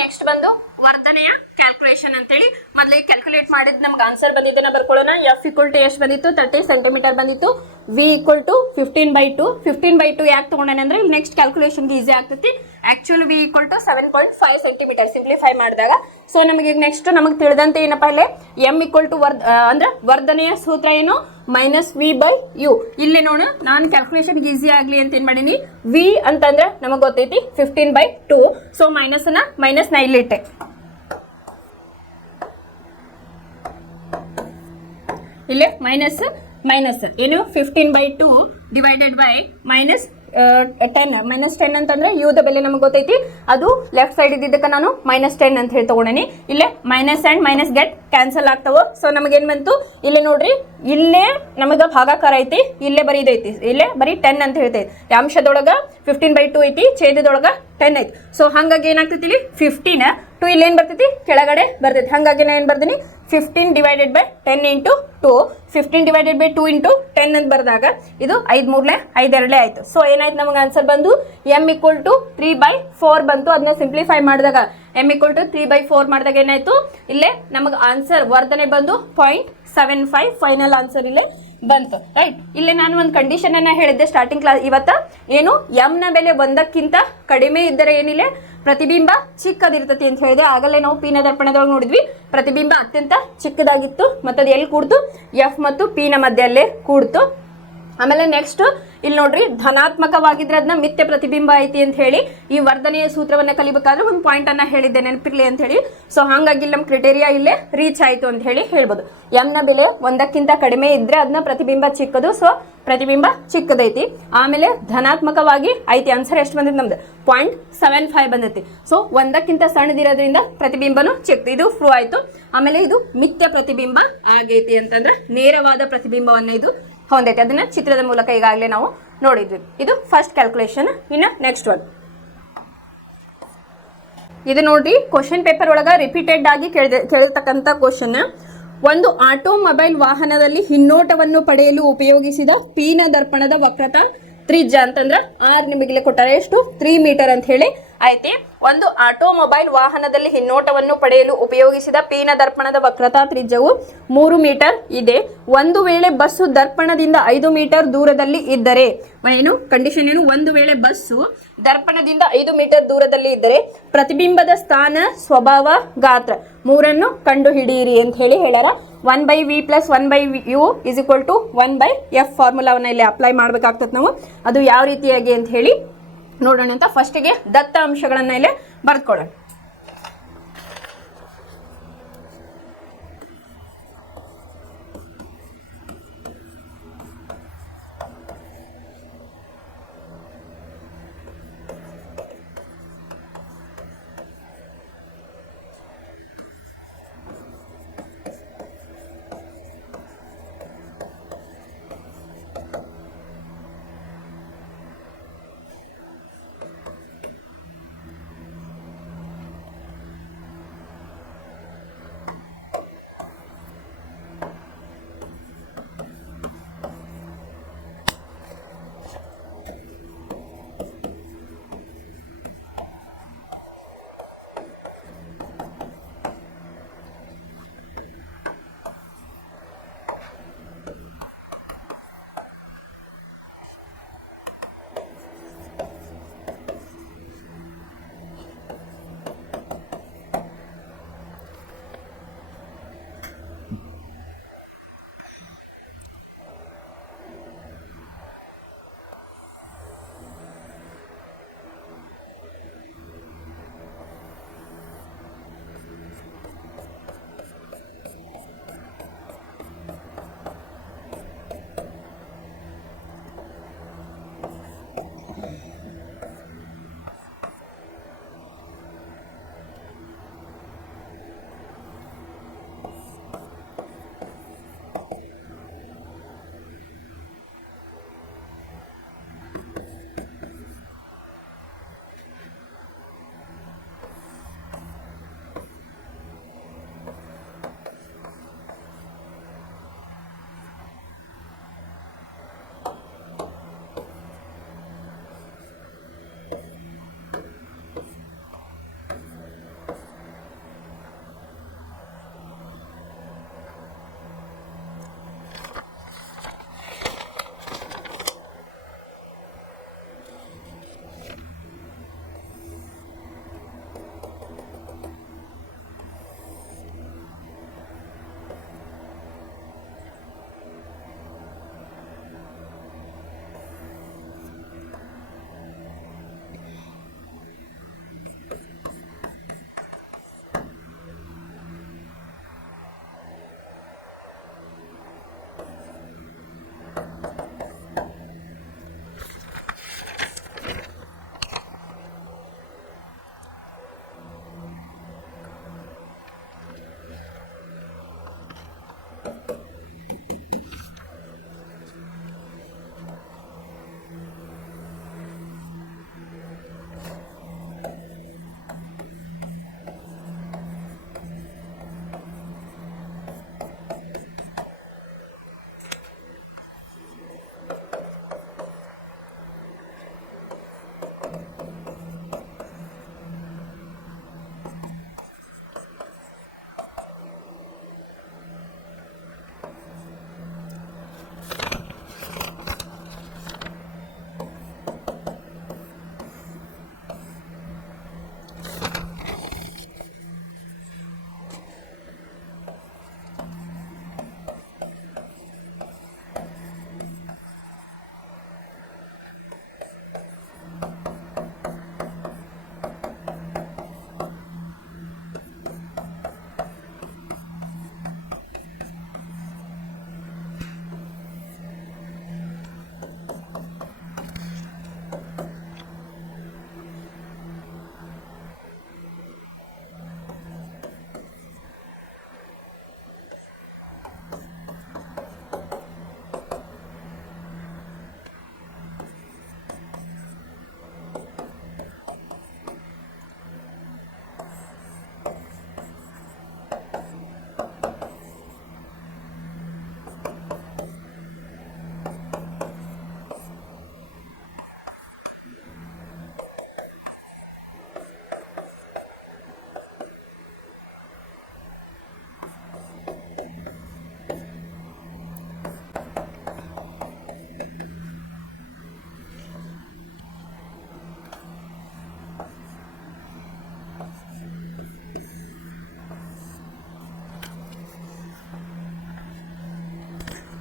ನೆಕ್ಸ್ಟ್ ಬಂದು ವರ್ಧನೆಯ ಕ್ಯಾಲ್ಕುಲೇಷನ್ ಅಂತೇಳಿ ಮೊದಲೇ ಕ್ಯಾಲ್ಕುಲೇಟ್ ಮಾಡಿದ್ ನಮ್ಗೆ ಆನ್ಸರ್ ಬಂದಿದ್ದನ್ನ ಬರ್ಕೊಳ್ಳೋಣ. F = ಎಷ್ಟು ಬಂದಿತ್ತು? 30 ಸೆಂಟಿಮೀಟರ್ ಬಂದಿತ್ತು. V = 15/2. 15/2 ಯಾಕೆ ತಗೊಂಡೇನೆ ಅಂದ್ರೆ ಇಲ್ಲಿ ನೆಕ್ಸ್ಟ್ ಕ್ಯಾಲ್ಕುಲೇಷನ್ಗೆ ಈಸಿ ಆಗ್ತೈತಿ. ಆಕ್ಚುಲಿ V = 7.5 ಸೆಂಟಿಮೀಟರ್ ಸಿಂಪ್ಲಿಫೈ ಮಾಡಿದಾಗ. ಸೊ ನಮಗೆ ನೆಕ್ಸ್ಟ್ ನಮಗೆ ತಿಳಿದಂತೆ ಏನಪ್ಪಾ ಇಲ್ಲಿ M = ಅಂದ್ರೆ ವರ್ಧನೆಯ ಸೂತ್ರ ಏನು? -V/U. ಇಲ್ಲಿ ನೋಡು ನಾನು ಕ್ಯಾಲ್ಕುಲೇಷನ್ಗೆ ಈಸಿ ಆಗಲಿ ಅಂತ ಏನು ಮಾಡೀನಿ, V ಅಂತಂದ್ರೆ ನಮಗೆ ಗೊತ್ತೈತಿ 15/2. ಸೊ ಮೈನಸ್ ನ ಇಲ್ಲಿಟ್ಟೆ. ಇಲ್ಲಿ ಮೈನಸ್ ಏನು 15/2 ಡಿವೈಡೆಡ್ ಬೈ -10 ಅಂತಂದ್ರೆ ಯು ದ ಬೆಲೆ ನಮಗೆ ಗೊತ್ತೈತಿ, ಅದು ಲೆಫ್ಟ್ ಸೈಡ್ ಇದ್ದಿದ್ದಕ್ಕೆ ನಾನು -10 ಅಂತ ಹೇಳಿ ತಗೊಂಡೇನಿ. ಇಲ್ಲೇ minus and minus get cancel ಆಗ್ತಾವ. ಸೊ ನಮಗೇನ್ ಬಂತು ಇಲ್ಲಿ ನೋಡ್ರಿ, ಇಲ್ಲೇ ನಮಗ ಭಾಗಾಕಾರ ಐತಿ, ಇಲ್ಲೇ ಬರೀ ಇದೈತಿ, ಇಲ್ಲೇ ಬರೀ 10 ಅಂತ ಹೇಳ್ತೈತಿ. ಅಂಶದೊಳಗ 15/2 ಐತಿ, ಛೇದದೊಳಗ 10 ಐತಿ. ಸೊ ಹಂಗಾಗಿ ಏನಾಗ್ತೈತಿ ಇಲ್ಲಿ 15 2 ಇಲ್ಲಿ ಏನ್ ಬರ್ತೈತಿ ಕೆಳಗಡೆ ಬರ್ತೈತಿ. ಹಂಗಾಗಿ ನಾ ಏನ್ ಬರ್ತೀನಿ 15 divided by 10 into 2, 15 divided by 2 into 10 ಅಂತ ಬರ್ದಾಗ ಇದು 5 3 5 2 ಆಯ್ತು. ಸೊ ಏನಾಯ್ತು ನಮಗೆ ಆನ್ಸರ್ ಬಂದು M = 3/4 ಬಂತು. ಅದನ್ನ ಸಿಂಪ್ಲಿಫೈ ಮಾಡಿದಾಗ M = 3/4 ಮಾಡಿದಾಗ ಏನಾಯ್ತು ಇಲ್ಲೇ ನಮಗೆ ಆನ್ಸರ್ ವರ್ಧನೆ ಬಂದು 0.75 ಫೈನಲ್ ಆನ್ಸರ್ ಇಲ್ಲೇ ಬಂತು. ರೈಟ್, ಇಲ್ಲಿ ನಾನು ಒಂದು ಕಂಡೀಷನ್ ಅನ್ನ ಹೇಳಿದ್ದೆ ಸ್ಟಾರ್ಟಿಂಗ್ ಕ್ಲಾಸ್ ಇವತ್ತ, ಏನು M ನ ಬೆಲೆ 1ಕ್ಕಿಂತ ಕಡಿಮೆ ಇದ್ದರೆ ಏನಿಲ್ಲ ಪ್ರತಿಬಿಂಬ ಚಿಕ್ಕದಿರ್ತತಿ ಅಂತ ಹೇಳಿದೆ. ಆಗಲೇ ನಾವು P ನ ದರ್ಪಣದೊಳಗೆ ನೋಡಿದ್ವಿ, ಪ್ರತಿಬಿಂಬ ಅತ್ಯಂತ ಚಿಕ್ಕದಾಗಿತ್ತು ಮತ್ತು ಅದು ಎಲ್ಲಿ ಕೂಡ್ತು? F ಮತ್ತು P ನ ಮಧ್ಯಲ್ಲೇ ಕೂಡ್ತು. ಆಮೇಲೆ ನೆಕ್ಸ್ಟ್ ಇಲ್ಲಿ ನೋಡ್ರಿ, ಧನಾತ್ಮಕವಾಗಿದ್ರೆ ಅದನ್ನ ಮಿಥ್ಯ ಪ್ರತಿಬಿಂಬ ಐತಿ ಅಂತ ಹೇಳಿ ಈ ವರ್ಧನೆಯ ಸೂತ್ರವನ್ನ ಕಲಿಬೇಕಾದ್ರೆ ಒಂದು ಪಾಯಿಂಟ್ ಅನ್ನ ಹೇಳಿದ್ದೆ ನೆನಪಿರ್ಲಿ ಅಂತ ಹೇಳಿ. ಸೊ ಹಾಗಾಗಿ ನಮ್ಮ ಕ್ರೈಟೇರಿಯಾ ಇಲ್ಲೇ ರೀಚ್ ಆಯ್ತು ಅಂತ ಹೇಳಿ ಹೇಳ್ಬೋದು. M ನ ಬೆಲೆ 1ಕ್ಕಿಂತ ಕಡಿಮೆ ಇದ್ರೆ ಅದನ್ನ ಪ್ರತಿಬಿಂಬ ಚಿಕ್ಕದು, ಸೊ ಪ್ರತಿಬಿಂಬ ಚಿಕ್ಕದೈತಿ. ಆಮೇಲೆ ಧನಾತ್ಮಕವಾಗಿ ಐತಿ, ಆನ್ಸರ್ ಎಷ್ಟು ಬಂದಿತ್ತು ನಮ್ದು 0.75 ಬಂದೈತಿ. ಸೊ 1ಕ್ಕಿಂತ ಸಣ್ಣದಿರೋದ್ರಿಂದ ಪ್ರತಿಬಿಂಬನು ಚಿಕ್ಕ, ಇದು ಪ್ರೂವ್ ಆಯ್ತು. ಆಮೇಲೆ ಇದು ಮಿಥ್ಯ ಪ್ರತಿಬಿಂಬ ಆಗೈತಿ ಅಂತಂದ್ರೆ ನೇರವಾದ ಪ್ರತಿಬಿಂಬವನ್ನ ಇದು ಹೊಂದೈತಿ. ಅದನ್ನ ಚಿತ್ರದ ಮೂಲಕ ಈಗಾಗಲೇ ನಾವು ನೋಡಿದ್ವಿ. ಇದು ಫಸ್ಟ್ ಕ್ಯಾಲ್ಕುಲೇಷನ್. ಇನ್ನು ನೆಕ್ಸ್ಟ್ ಒನ್ ಇದು ನೋಡ್ರಿ, ಕ್ವಶನ್ ಪೇಪರ್ ಒಳಗ ರಿಪೀಟೆಡ್ ಆಗಿ ಕೇಳಿರ್ತಕ್ಕಂಥ ಕ್ವಶನ್. ಒಂದು ಆಟೋಮೊಬೈಲ್ ವಾಹನದಲ್ಲಿ ಹಿನ್ನೋಟವನ್ನು ಪಡೆಯಲು ಉಪಯೋಗಿಸಿದ P ನ ದರ್ಪಣದ ವಕ್ರತಾ ತ್ರಿಜ್ಯ ಅಂತಂದ್ರೆ R ನಿಮಗೆ ಕೊಟ್ಟಾರೆ ಎಷ್ಟು 3 ಮೀಟರ್ ಅಂತ ಹೇಳಿ ಐತಿ. ಒಂದು ಆಟೋಮೊಬೈಲ್ ವಾಹನದಲ್ಲಿ ಹಿನ್ನೋಟವನ್ನು ಪಡೆಯಲು ಉಪಯೋಗಿಸಿದ P ನ ದರ್ಪಣದ ವಕ್ರತಾ ತ್ರಿಜ್ಯವು 3 ಮೀಟರ್ ಇದೆ. ಒಂದು ವೇಳೆ ಬಸ್ಸು ದರ್ಪಣದಿಂದ 5 ಮೀಟರ್ ದೂರದಲ್ಲಿ ಇದ್ದರೆ, ಏನು ಕಂಡೀಷನ್ ಏನು, ಒಂದು ವೇಳೆ ಬಸ್ಸು ದರ್ಪಣದಿಂದ 5 ಮೀಟರ್ ದೂರದಲ್ಲಿ ಇದ್ದರೆ ಪ್ರತಿಬಿಂಬದ ಸ್ಥಾನ, ಸ್ವಭಾವ, ಗಾತ್ರ ಮೂರನ್ನು ಕಂಡು ಹಿಡಿಯಿರಿ ಅಂತ ಹೇಳಿ ಹೇಳ್ಯಾರ. 1/V + 1/U = 1/F ಫಾರ್ಮುಲಾವನ್ನ ಇಲ್ಲಿ ಅಪ್ಲೈ ಮಾಡ್ಬೇಕಾಗ್ತದೆ ನಾವು. ಅದು ಯಾವ ರೀತಿಯಾಗಿ ಅಂತ ಹೇಳಿ ನೋಡೋಣ ಅಂತ ಫಸ್ಟಿಗೆ ದತ್ತ ಅಂಶಗಳನ್ನ ಇಲ್ಲಿ ಬರ್ಕೊಳ್ಳೋಣ.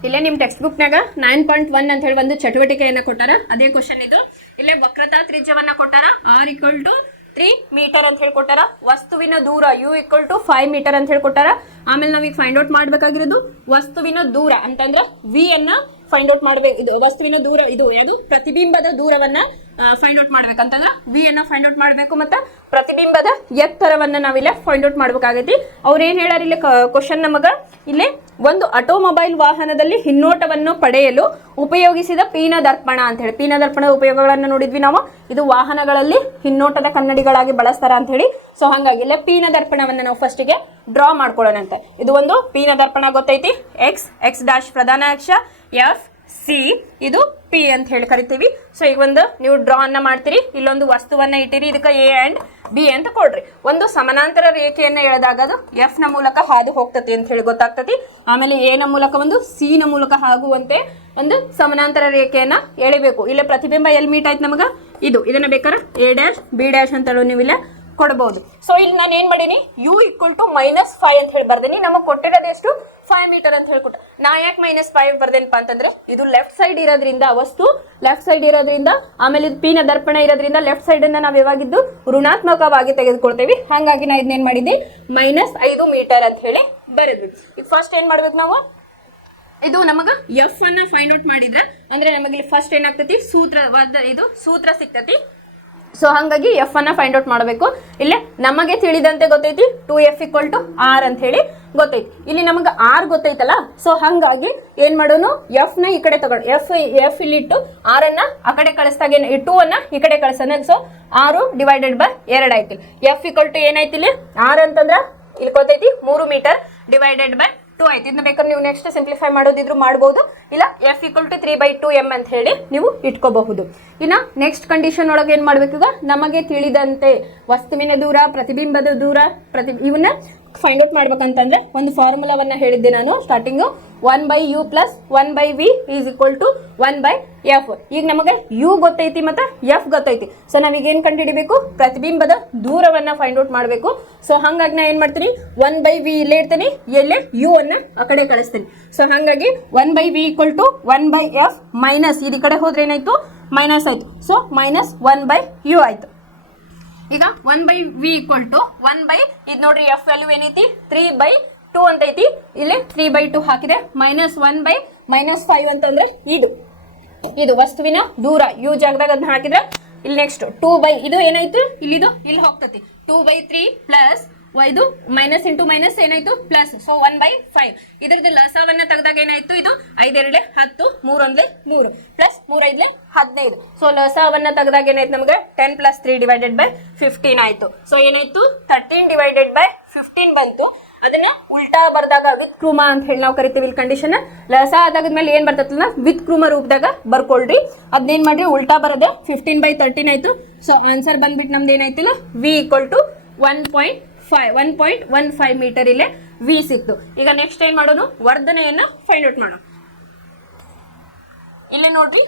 ಇಲ್ಲೇ ನಿಮ್ಮ ಟೆಕ್ಸ್ಟ್ ಬುಕ್ನಾಗ 9.1 ಅಂತ ಹೇಳಿ ಒಂದು ಚಟುವಟಿಕೆಯನ್ನ ಕೊಟ್ಟಾರ. ಅದೇ ಕ್ವಶನ್ ಇದು. ಇಲ್ಲೇ ವಕ್ರತಾ ತ್ರಿಜ್ಯವನ್ನ ಕೊಟ್ಟಾರ. r = 3 ಮೀಟರ್ ಅಂತ ಹೇಳ್ಕೊಟ್ಟಾರ. ವಸ್ತುವಿನ ದೂರ u = 5 ಮೀಟರ್ ಅಂತ ಹೇಳ್ಕೊಟ್ಟಾರ. ಆಮೇಲೆ ನಾವೀಗ ಫೈಂಡ್ ಔಟ್ ಮಾಡ್ಬೇಕಾಗಿರೋದು ವಸ್ತುವಿನ ದೂರ ಅಂತಂದ್ರೆ v ಅನ್ನ ಫೈಂಡ್ ಔಟ್ ಮಾಡ್ಬೇಕು. ಇದು ವಸ್ತುವಿನ ದೂರ, ಇದು ಯಾವುದು ಪ್ರತಿಬಿಂಬದ ದೂರವನ್ನ ಫೈಂಡ್ ಔಟ್ ಮಾಡ್ಬೇಕಂತಂದ್ರೆ v ಅನ್ನ ಫೈಂಡ್ ಔಟ್ ಮಾಡ್ಬೇಕು. ಮತ್ತೆ ಪ್ರತಿಬಿಂಬದ ಎತ್ತರವನ್ನ ನಾವಿಲ್ಲ ಫೈಂಡ್ ಔಟ್ ಮಾಡ್ಬೇಕಾಗೈತಿ. ಅವ್ರು ಏನ್ ಹೇಳ್ಯಾರ ಇಲ್ಲಿ ಕ್ವಶನ್ ನಮಗ, ಇಲ್ಲಿ ಒಂದು ಆಟೋಮೊಬೈಲ್ ವಾಹನದಲ್ಲಿ ಹಿನ್ನೋಟವನ್ನು ಪಡೆಯಲು ಉಪಯೋಗಿಸಿದ ಪೀನ ದರ್ಪಣ ಅಂತ ಹೇಳಿ. ಪೀನ ದರ್ಪಣದ ಉಪಯೋಗಗಳನ್ನು ನೋಡಿದ್ವಿ ನಾವು. ಇದು ವಾಹನಗಳಲ್ಲಿ ಹಿನ್ನೋಟದ ಕನ್ನಡಿಗಳಾಗಿ ಬಳಸ್ತಾರ ಅಂತ ಹೇಳಿ. ಸೊ ಹಾಗಾಗಿ ಇಲ್ಲೇ ಪೀನ ದರ್ಪಣವನ್ನ ನಾವು ಫಸ್ಟಿಗೆ ಡ್ರಾ ಮಾಡ್ಕೊಳ್ಳೋಣ ಅಂತ. ಇದು ಒಂದು ಪೀನ ದರ್ಪಣ ಗೊತ್ತೈತಿ. x ಡ್ಯಾಶ್ ಪ್ರಧಾನ ಅಕ್ಷ, f c ಇದು p ಅಂತ ಹೇಳಿ ಕರಿತೀವಿ. ಸೊ ಈಗ ಒಂದು ನೀವು ಡ್ರಾ ಅನ್ನ ಮಾಡ್ತೀರಿ. ಇಲ್ಲೊಂದು ವಸ್ತುವನ್ನ ಇಟ್ಟಿರಿ, ಇದಕ್ಕೆ a ಅಂಡ್ b ಅಂತ ಕೊಡ್ರಿ. ಒಂದು ಸಮಾನಾಂತರ ರೇಖೆಯನ್ನ ಎಳೆದಾಗ ಅದು f ನ ಮೂಲಕ ಹಾದು ಹೋಗ್ತತಿ ಅಂತ ಹೇಳಿ ಗೊತ್ತಾಗ್ತತಿ. ಆಮೇಲೆ a ನ ಮೂಲಕ ಒಂದು c ನ ಮೂಲಕ ಆಗುವಂತೆ ಒಂದು ಸಮಾನಾಂತರ ರೇಖೆಯನ್ನ ಎಳಿಬೇಕು. ಇಲ್ಲೇ ಪ್ರತಿಬಿಂಬ ಎಲ್ಲಿ ಮೀಟ್ ಆಯ್ತು ನಮಗ, ಇದನ್ನ ಬೇಕಾದ್ರೆ a ಡ್ಯಾಶ್ b ಡ್ಯಾಶ್ ಅಂತ ನೀವು ಇಲ್ಲ ಕೊಡಬಹುದು. ಸೊ ಇಲ್ಲಿ ನಾನು ಏನ್ ಮಾಡೀನಿ, u = -5 ಅಂತ ಹೇಳಿ ಬರ್ದೇನಿ. ನಮಗೆ ಕೊಟ್ಟಿರೋದು ಎಷ್ಟು, 5 ಮೀಟರ್ ಅಂತ ಹೇಳ್ಕೊಟ್ಟ. ನಾ ಯಾಕೆ -5 ಬರ್ದೇನಪ್ಪ ಅಂತಂದ್ರೆ, ಇದು ಲೆಫ್ಟ್ ಸೈಡ್ ಇರೋದ್ರಿಂದ, ವಸ್ತು ಲೆಫ್ಟ್ ಸೈಡ್ ಇರೋದ್ರಿಂದ, ಆಮೇಲೆ ಇದು ಪೀನ ದರ್ಪಣ ಇರೋದ್ರಿಂದ ಲೆಫ್ಟ್ ಸೈಡ್ ಅನ್ನ ನಾವು ಯಾವಾಗಿದ್ದು ಋಣಾತ್ಮಕವಾಗಿ ತೆಗೆದುಕೊಳ್ತೇವೆ. ಹಾಗಾಗಿ ನಾ ಇದನ್ನೇನ್ ಮಾಡಿದ್ದೆ, -5 ಮೀಟರ್ ಅಂತ ಹೇಳಿ ಬರೆದ್ವಿ. ಈಗ ಫಸ್ಟ್ ಏನ್ ಮಾಡ್ಬೇಕು ನಾವು, ಇದು ನಮಗ ಎಫ್ ಅನ್ನ ಫೈಂಡ್ ಔಟ್ ಮಾಡಿದ್ರೆ ಅಂದ್ರೆ ನಮಗೆ ಫಸ್ಟ್ ಏನಾಗ್ತತಿ, ಸೂತ್ರ ಸಿಗ್ತತಿ. ಸೊ ಹಾಗಾಗಿ ಎಫ್ ಅನ್ನ ಫೈಂಡ್ ಔಟ್ ಮಾಡಬೇಕು. ಇಲ್ಲೇ ನಮಗೆ ತಿಳಿದಂತೆ ಗೊತ್ತೈತಿ 2f = r ಅಂತ ಹೇಳಿ ಗೊತ್ತೈತಿ. ಇಲ್ಲಿ ನಮಗೆ r ಗೊತ್ತೈತಲ್ಲ. ಸೊ ಹಾಗಾಗಿ ಏನ್ ಮಾಡೋನು, ಎಫ್ ನ ಈ ಕಡೆ ತಗೊಂಡು ಎಫ್ ಇಲ್ಲಿ ಇಟ್ಟು r ಅನ್ನ ಆ ಕಡೆ ಕಳಿಸ್ದಾಗ 2 ಅನ್ನ ಈ ಕಡೆ ಕಳಿಸೋಣ. ಸೊ 6 ಡಿವೈಡೆಡ್ ಬೈ 2 ಆಯ್ತು. ಎಫ್ = ಏನಾಯ್ತು ಇಲ್ಲಿ, r ಅಂತಂದ್ರ ಇಲ್ಲಿ ಗೊತ್ತೈತಿ 3 ಮೀಟರ್ ಡಿವೈಡೆಡ್ ಬೈ 2 ಆಯ್ತು. ಇದನ್ನ ಬೇಕಾದ್ರೆ ನೀವು ನೆಕ್ಸ್ಟ್ ಸಿಂಪ್ಲಿಫೈ ಮಾಡೋದಿದ್ರು ಮಾಡಬಹುದು. ಇಲ್ಲ f = 3/2m ಅಂತ ಹೇಳಿ ನೀವು ಇಟ್ಕೋಬಹುದು. ಇನ್ನ ನೆಕ್ಸ್ಟ್ ಕಂಡೀಷನ್ ಒಳಗೆ ಏನ್ ಮಾಡ್ಬೇಕು, ಈಗ ನಮಗೆ ತಿಳಿದಂತೆ ವಸ್ತುವಿನ ದೂರ, ಪ್ರತಿಬಿಂಬದ ದೂರ, ಇವನ್ನ ಫೈಂಡ್ ಔಟ್ ಮಾಡ್ಬೇಕಂತಂದ್ರೆ ಒಂದು ಫಾರ್ಮುಲಾವನ್ನ ಹೇಳಿದ್ದೆ ನಾನು ಸ್ಟಾರ್ಟಿಂಗ್, 1/u + 1/v = 1/f. ಈಗ ನಮಗೆ u ಗೊತ್ತೈತಿ ಮತ್ತೆ f ಗೊತ್ತೈತಿ. ಸೊ ನಾವೀಗ ಏನ್ ಕಂಡುಹಿಡಿಬೇಕು, ಪ್ರತಿಬಿಂಬದ ದೂರವನ್ನ ಫೈಂಡ್ ಔಟ್ ಮಾಡಬೇಕು. ಸೊ ಹಾಗಾಗಿ ನಾ ಏನ್ ಮಾಡ್ತೀನಿ, 1/v ಇಲ್ಲೇ ಇಡ್ತೀನಿ, ಎಲ್ಲೇ u ಅನ್ನ ಆ ಕಡೆ ಕಳಿಸ್ತೀನಿ. ಸೊ ಹಾಗಾಗಿ 1/v = 1/f ಮೈನಸ್ ಈ ಕಡೆ ಹೋದ್ರೆ ಏನಾಯ್ತು, ಮೈನಸ್ ಆಯ್ತು. ಸೊ -1/u ಆಯ್ತು. ಈಗ 1/v = 1/ ಇದು ನೋಡ್ರಿ f ವ್ಯಾಲ್ಯೂ ಏನೈತಿ 3/2 ಅಂತ ಐತಿ. ಇಲ್ಲಿ 3/2 ಹಾಕಿದ್ರೆ -1/-5 ಅಂತಂದ್ರೆ ಇದು ವಸ್ತುವಿನ ದೂರ u ಜಾಗದಾಗ ಅದನ್ನ ಹಾಕಿದ್ರೆ ಇಲ್ಲಿ ನೆಕ್ಸ್ಟ್ 2/ ಇದು ಏನಾಯ್ತು, ಇಲ್ಲಿ ಹೋಗ್ತತಿ 2/3 ಪ್ಲಸ್ ಇದು ಮೈನಸ್ ಇಂಟು ಮೈನಸ್ ಏನಾಯ್ತು ಪ್ಲಸ್. ಸೊ 1/5 ಇದರದ್ದು ಲಸವನ್ನ ತೆಗೆದಾಗ ಏನಾಯ್ತು, ಇದು 5 2 10 3 1 3 ಪ್ಲಸ್ 3 5 15. ಸೊ ಲಸವನ್ನ ತೆಗೆದಾಗ ಏನಾಯ್ತು ನಮಗೆ 10 + 3 / 15 ಆಯ್ತು. ಸೊ ಏನಾಯ್ತು 13 / 15 ಬಂತು. ಅದನ್ನ ಉಲ್ಟಾ ಬರ್ದಾಗ ವಿತ್ಕ್ರಮ ಅಂತ ಹೇಳಿ ನಾವು ಕರಿತೀವಿ. ಇಲ್ಲಿ ಕಂಡೀಷನ್ ಲಸ ಆದಾದ್ಮೇಲೆ ಏನ್ ಬರ್ತೈತಲ್ಲ ವಿತ್ಕ್ರಮ ರೂಪದಾಗ ಬರ್ಕೊಳ್ರಿ. ಅದನ್ನೇನ್ ಮಾಡ್ರಿ ಉಲ್ಟಾ ಬರದೆ 15/13 ಆಯ್ತು. ಸೊ ಆನ್ಸರ್ ಬಂದ್ಬಿಟ್ಟು ನಮ್ದು ಏನಾಯ್ತಿಲ್ಲ v = 1.15 ಮೀಟರ್ ಇಲ್ಲೇ v ಸಿಕ್ತು. ಈಗ ನೆಕ್ಸ್ಟ್ ಏನ್ ಮಾಡೋಣ, ವರ್ಧನೆಯನ್ನ ಫೈಂಡ್ ಔಟ್ ಮಾಡೋಣ. ಇಲ್ಲೇ ನೋಡ್ರಿ,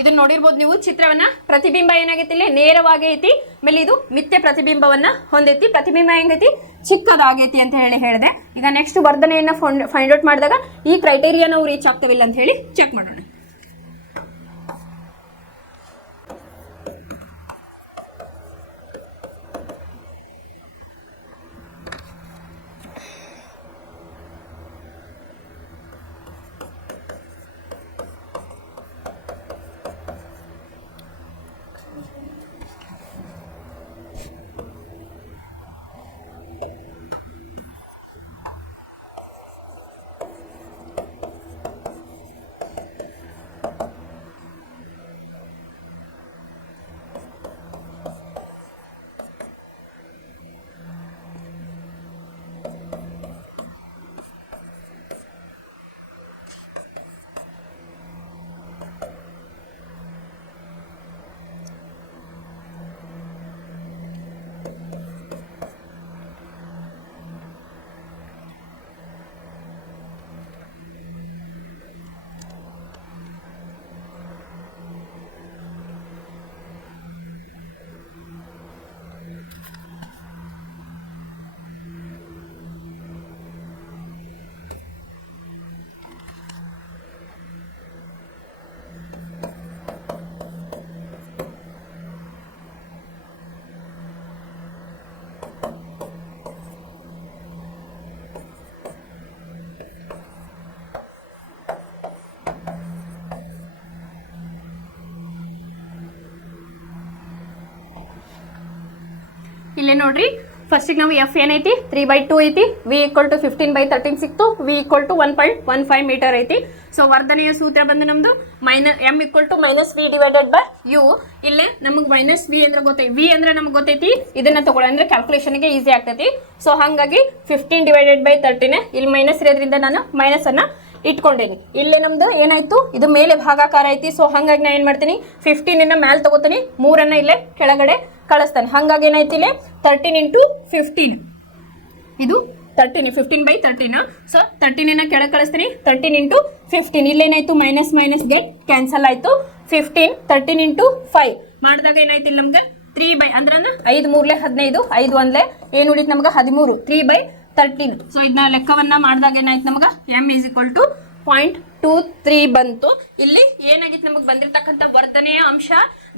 ಇದನ್ನ ನೋಡಿರ್ಬೋದು ನೀವು ಚಿತ್ರವನ್ನ. ಪ್ರತಿಬಿಂಬ ಏನಾಗೈತಿ, ಇಲ್ಲಿ ನೇರವಾಗಿ ಐತಿ, ಆಮೇಲೆ ಇದು ಮಿಥ್ಯ ಪ್ರತಿಬಿಂಬವನ್ನ ಹೊಂದೈತಿ. ಪ್ರತಿಬಿಂಬ ಹೆಂಗೈತಿ, ಚಿಕ್ಕದಾಗೈತಿ ಅಂತ ಹೇಳಿದೆ. ಈಗ ನೆಕ್ಸ್ಟ್ ವರ್ಧನೆಯನ್ನ ಫೈಂಡ್ ಔಟ್ ಮಾಡಿದಾಗ ಈ ಕ್ರೈಟೇರಿಯಾ ನಾವು ರೀಚ್ ಆಗ್ತವಿಲ್ಲ ಅಂತ ಹೇಳಿ ಚೆಕ್ ಮಾಡೋಣ. ಇಲ್ಲೇ ನೋಡ್ರಿ ಫಸ್ಟಿಗೆ ನಾವು ಎಫ್ ಏನೈತಿ 3/2 ಐತಿ, ವಿ ಈಕ್ವಲ್ ಟು 15/13 ಸಿಕ್ತು, ವಿ ಈಕ್ವಲ್ ಟು 1.15 ಮೀಟರ್ ಐತಿ. ಸೊ ವರ್ಧನೆಯ ಸೂತ್ರ ಬಂದು ನಮ್ದು m equal to minus v divided by u. ಇಲ್ಲೇ ನಮಗೆ ಮೈನಸ್ ವಿ ಅಂದ್ರೆ ಗೊತ್ತೈತಿ, ವಿ ಅಂದ್ರೆ ನಮ್ಗೆ ಗೊತ್ತೈತಿ, ಇದನ್ನ ತಗೊಳ್ಳಿ ಅಂದ್ರೆ ಕ್ಯಾಲ್ಕುಲೇಷನ್ಗೆ ಈಸಿ ಆಗ್ತೈತಿ. ಸೊ ಹಾಗಾಗಿ 15/13 ಇಲ್ಲಿ ಮೈನಸ್ ಇರೋದ್ರಿಂದ ನಾನು ಮೈನಸ್ ಅನ್ನ ಇಟ್ಕೊಂಡೇನಿ. ಇಲ್ಲೇ ನಮ್ದು ಏನಾಯ್ತು, ಇದು ಮೇಲೆ ಭಾಗಾಕಾರ ಐತಿ. ಸೊ ಹಾಗಾಗಿ ನಾ ಏನ್ ಮಾಡ್ತೀನಿ, 15 ಮೇಲೆ ತಗೋತೀನಿ, 3 ಇಲ್ಲೇ ಕೆಳಗಡೆ ಕಳಿಸ್ತಾನೆ. ಹಾಗಾಗಿ ಏನಾಯ್ತು ಇಲ್ಲಿ 13 × 15, ಇದು 13 15/13. ಸೊ 13 ಕೆಳಗೆ ಕಳಿಸ್ತೀನಿ, 13 × 15. ಇಲ್ಲೇನಾಯ್ತು ಮೈನಸ್ ಮೈನಸ್ ಗೆಟ್ ಕ್ಯಾನ್ಸಲ್ ಆಯ್ತು. 15 13 × 5 ಮಾಡಿದಾಗ ಏನಾಯ್ತು ಇಲ್ಲಿ ನಮ್ಗೆ 3 ಅಂದ್ರೆ 5 3 15, 5 1 ಏನು ಉಳಿತು ನಮ್ಗೆ 13, 3/13. ಸೊ ಇದನ್ನ ಲೆಕ್ಕವನ್ನ ಮಾಡಿದಾಗ ಏನಾಯ್ತು ನಮ್ಗೆ ಎಮ್ ಈಸ್ ಈಕ್ವಲ್ ಟು 0.23 ಬಂತು. ಇಲ್ಲಿ ಏನಾಗಿತ್ತು ನಮಗೆ ಬಂದಿರತಕ್ಕಂಥ ವರ್ಧನೆಯ ಅಂಶ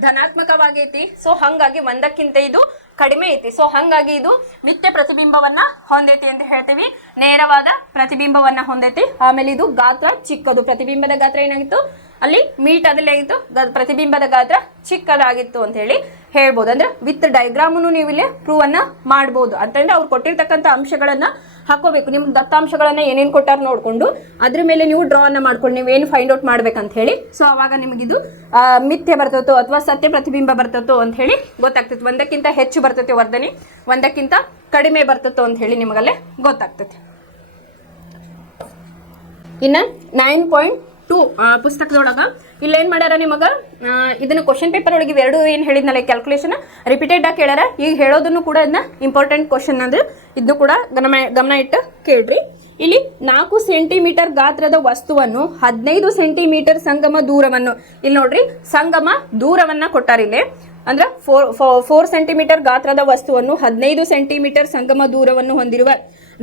ಧನಾತ್ಮಕವಾಗೈತಿ. ಸೊ ಹಂಗಾಗಿ 1ಕ್ಕಿಂತ ಇದು ಕಡಿಮೆ ಐತಿ. ಸೊ ಹಂಗಾಗಿ ಇದು ಮಿಥ್ಯ ಪ್ರತಿಬಿಂಬವನ್ನ ಹೊಂದೈತಿ ಅಂತ ಹೇಳ್ತೀವಿ, ನೇರವಾದ ಪ್ರತಿಬಿಂಬವನ್ನ ಹೊಂದೈತಿ. ಆಮೇಲೆ ಇದು ಗಾತ್ರ ಚಿಕ್ಕದು, ಪ್ರತಿಬಿಂಬದ ಗಾತ್ರ ಏನಾಗಿತ್ತು ಅಲ್ಲಿ ಮೀಟ್ ಅದಲ್ಲಿ ಆಗಿತ್ತು, ಪ್ರತಿಬಿಂಬದ ಗಾತ್ರ ಚಿಕ್ಕದಾಗಿತ್ತು ಅಂತ ಹೇಳಿ ಹೇಳ್ಬೋದು. ಅಂದ್ರೆ ವಿತ್ ಡಯಾಗ್ರಾಮನ್ನು ನೀವು ಇಲ್ಲಿ ಪ್ರೂವ್ ಅನ್ನ ಮಾಡ್ಬೋದು. ಅಂತಂದ್ರೆ ಅವ್ರು ಕೊಟ್ಟಿರ್ತಕ್ಕಂಥ ಅಂಶಗಳನ್ನ ಹಾಕೋಬೇಕು. ನಿಮ್ಗೆ ದತ್ತಾಂಶಗಳನ್ನ ಏನೇನು ಕೊಟ್ಟಾರ ನೋಡ್ಕೊಂಡು ಅದ್ರ ಮೇಲೆ ನೀವು ಡ್ರಾ ಅನ್ನ ಮಾಡ್ಕೊಂಡು ನೀವು ಏನು ಫೈಂಡ್ ಔಟ್ ಮಾಡ್ಬೇಕಂತ ಹೇಳಿ. ಸೊ ಅವಾಗ ನಿಮಗಿದು ಮಿಥ್ಯ ಬರ್ತೈತೋ ಅಥವಾ ಸತ್ಯ ಪ್ರತಿಬಿಂಬ ಬರ್ತೈತೋ ಅಂತ ಹೇಳಿ ಗೊತ್ತಾಗ್ತೈತಿ. 1ಕ್ಕಿಂತ ಹೆಚ್ಚು ಬರ್ತೈತಿ ವರ್ಧನೆ, 1ಕ್ಕಿಂತ ಕಡಿಮೆ ಬರ್ತೈತೋ ಅಂತ ಹೇಳಿ ನಿಮಗಲ್ಲೇ ಗೊತ್ತಾಗ್ತೈತಿ. ಇನ್ನ 9.2 ಪುಸ್ತಕದೊಳಗ ಇಲ್ಲೇನು ಮಾಡ್ಯಾರ ನಿಮಗೆ, ಇದನ್ನ ಕ್ವಶನ್ ಪೇಪರ್ ಒಳಗೆ ಇವೆರಡು ಏನು ಹೇಳಿದ್ನಲ್ಲ ಕ್ಯಾಲ್ಕುಲೇಷನ್ ರಿಪೀಟೆಡ್ ಆಗಿ ಕೇಳ್ಯಾರ. ಈಗ ಹೇಳೋದನ್ನು ಕೂಡ ಇದನ್ನ ಇಂಪಾರ್ಟೆಂಟ್ ಕ್ವಶನ್ ಅಂದ್ರೆ ಇದನ್ನು ಕೂಡ ಗಮನ ಇಟ್ಟು ಕೇಳ್ರಿ. ಇಲ್ಲಿ 4 ಸೆಂಟಿಮೀಟರ್ ಗಾತ್ರದ ವಸ್ತುವನ್ನು 15 ಸೆಂಟಿಮೀಟರ್ ಸಂಗಮ ದೂರವನ್ನು, ಇಲ್ಲಿ ನೋಡ್ರಿ ಸಂಗಮ ದೂರವನ್ನ ಕೊಟ್ಟಾರ ಇಲ್ಲಿ. ಅಂದ್ರೆ 4 ಸೆಂಟಿಮೀಟರ್ ಗಾತ್ರದ ವಸ್ತುವನ್ನು 15 ಸೆಂಟಿಮೀಟರ್ ಸಂಗಮ ದೂರವನ್ನು ಹೊಂದಿರುವ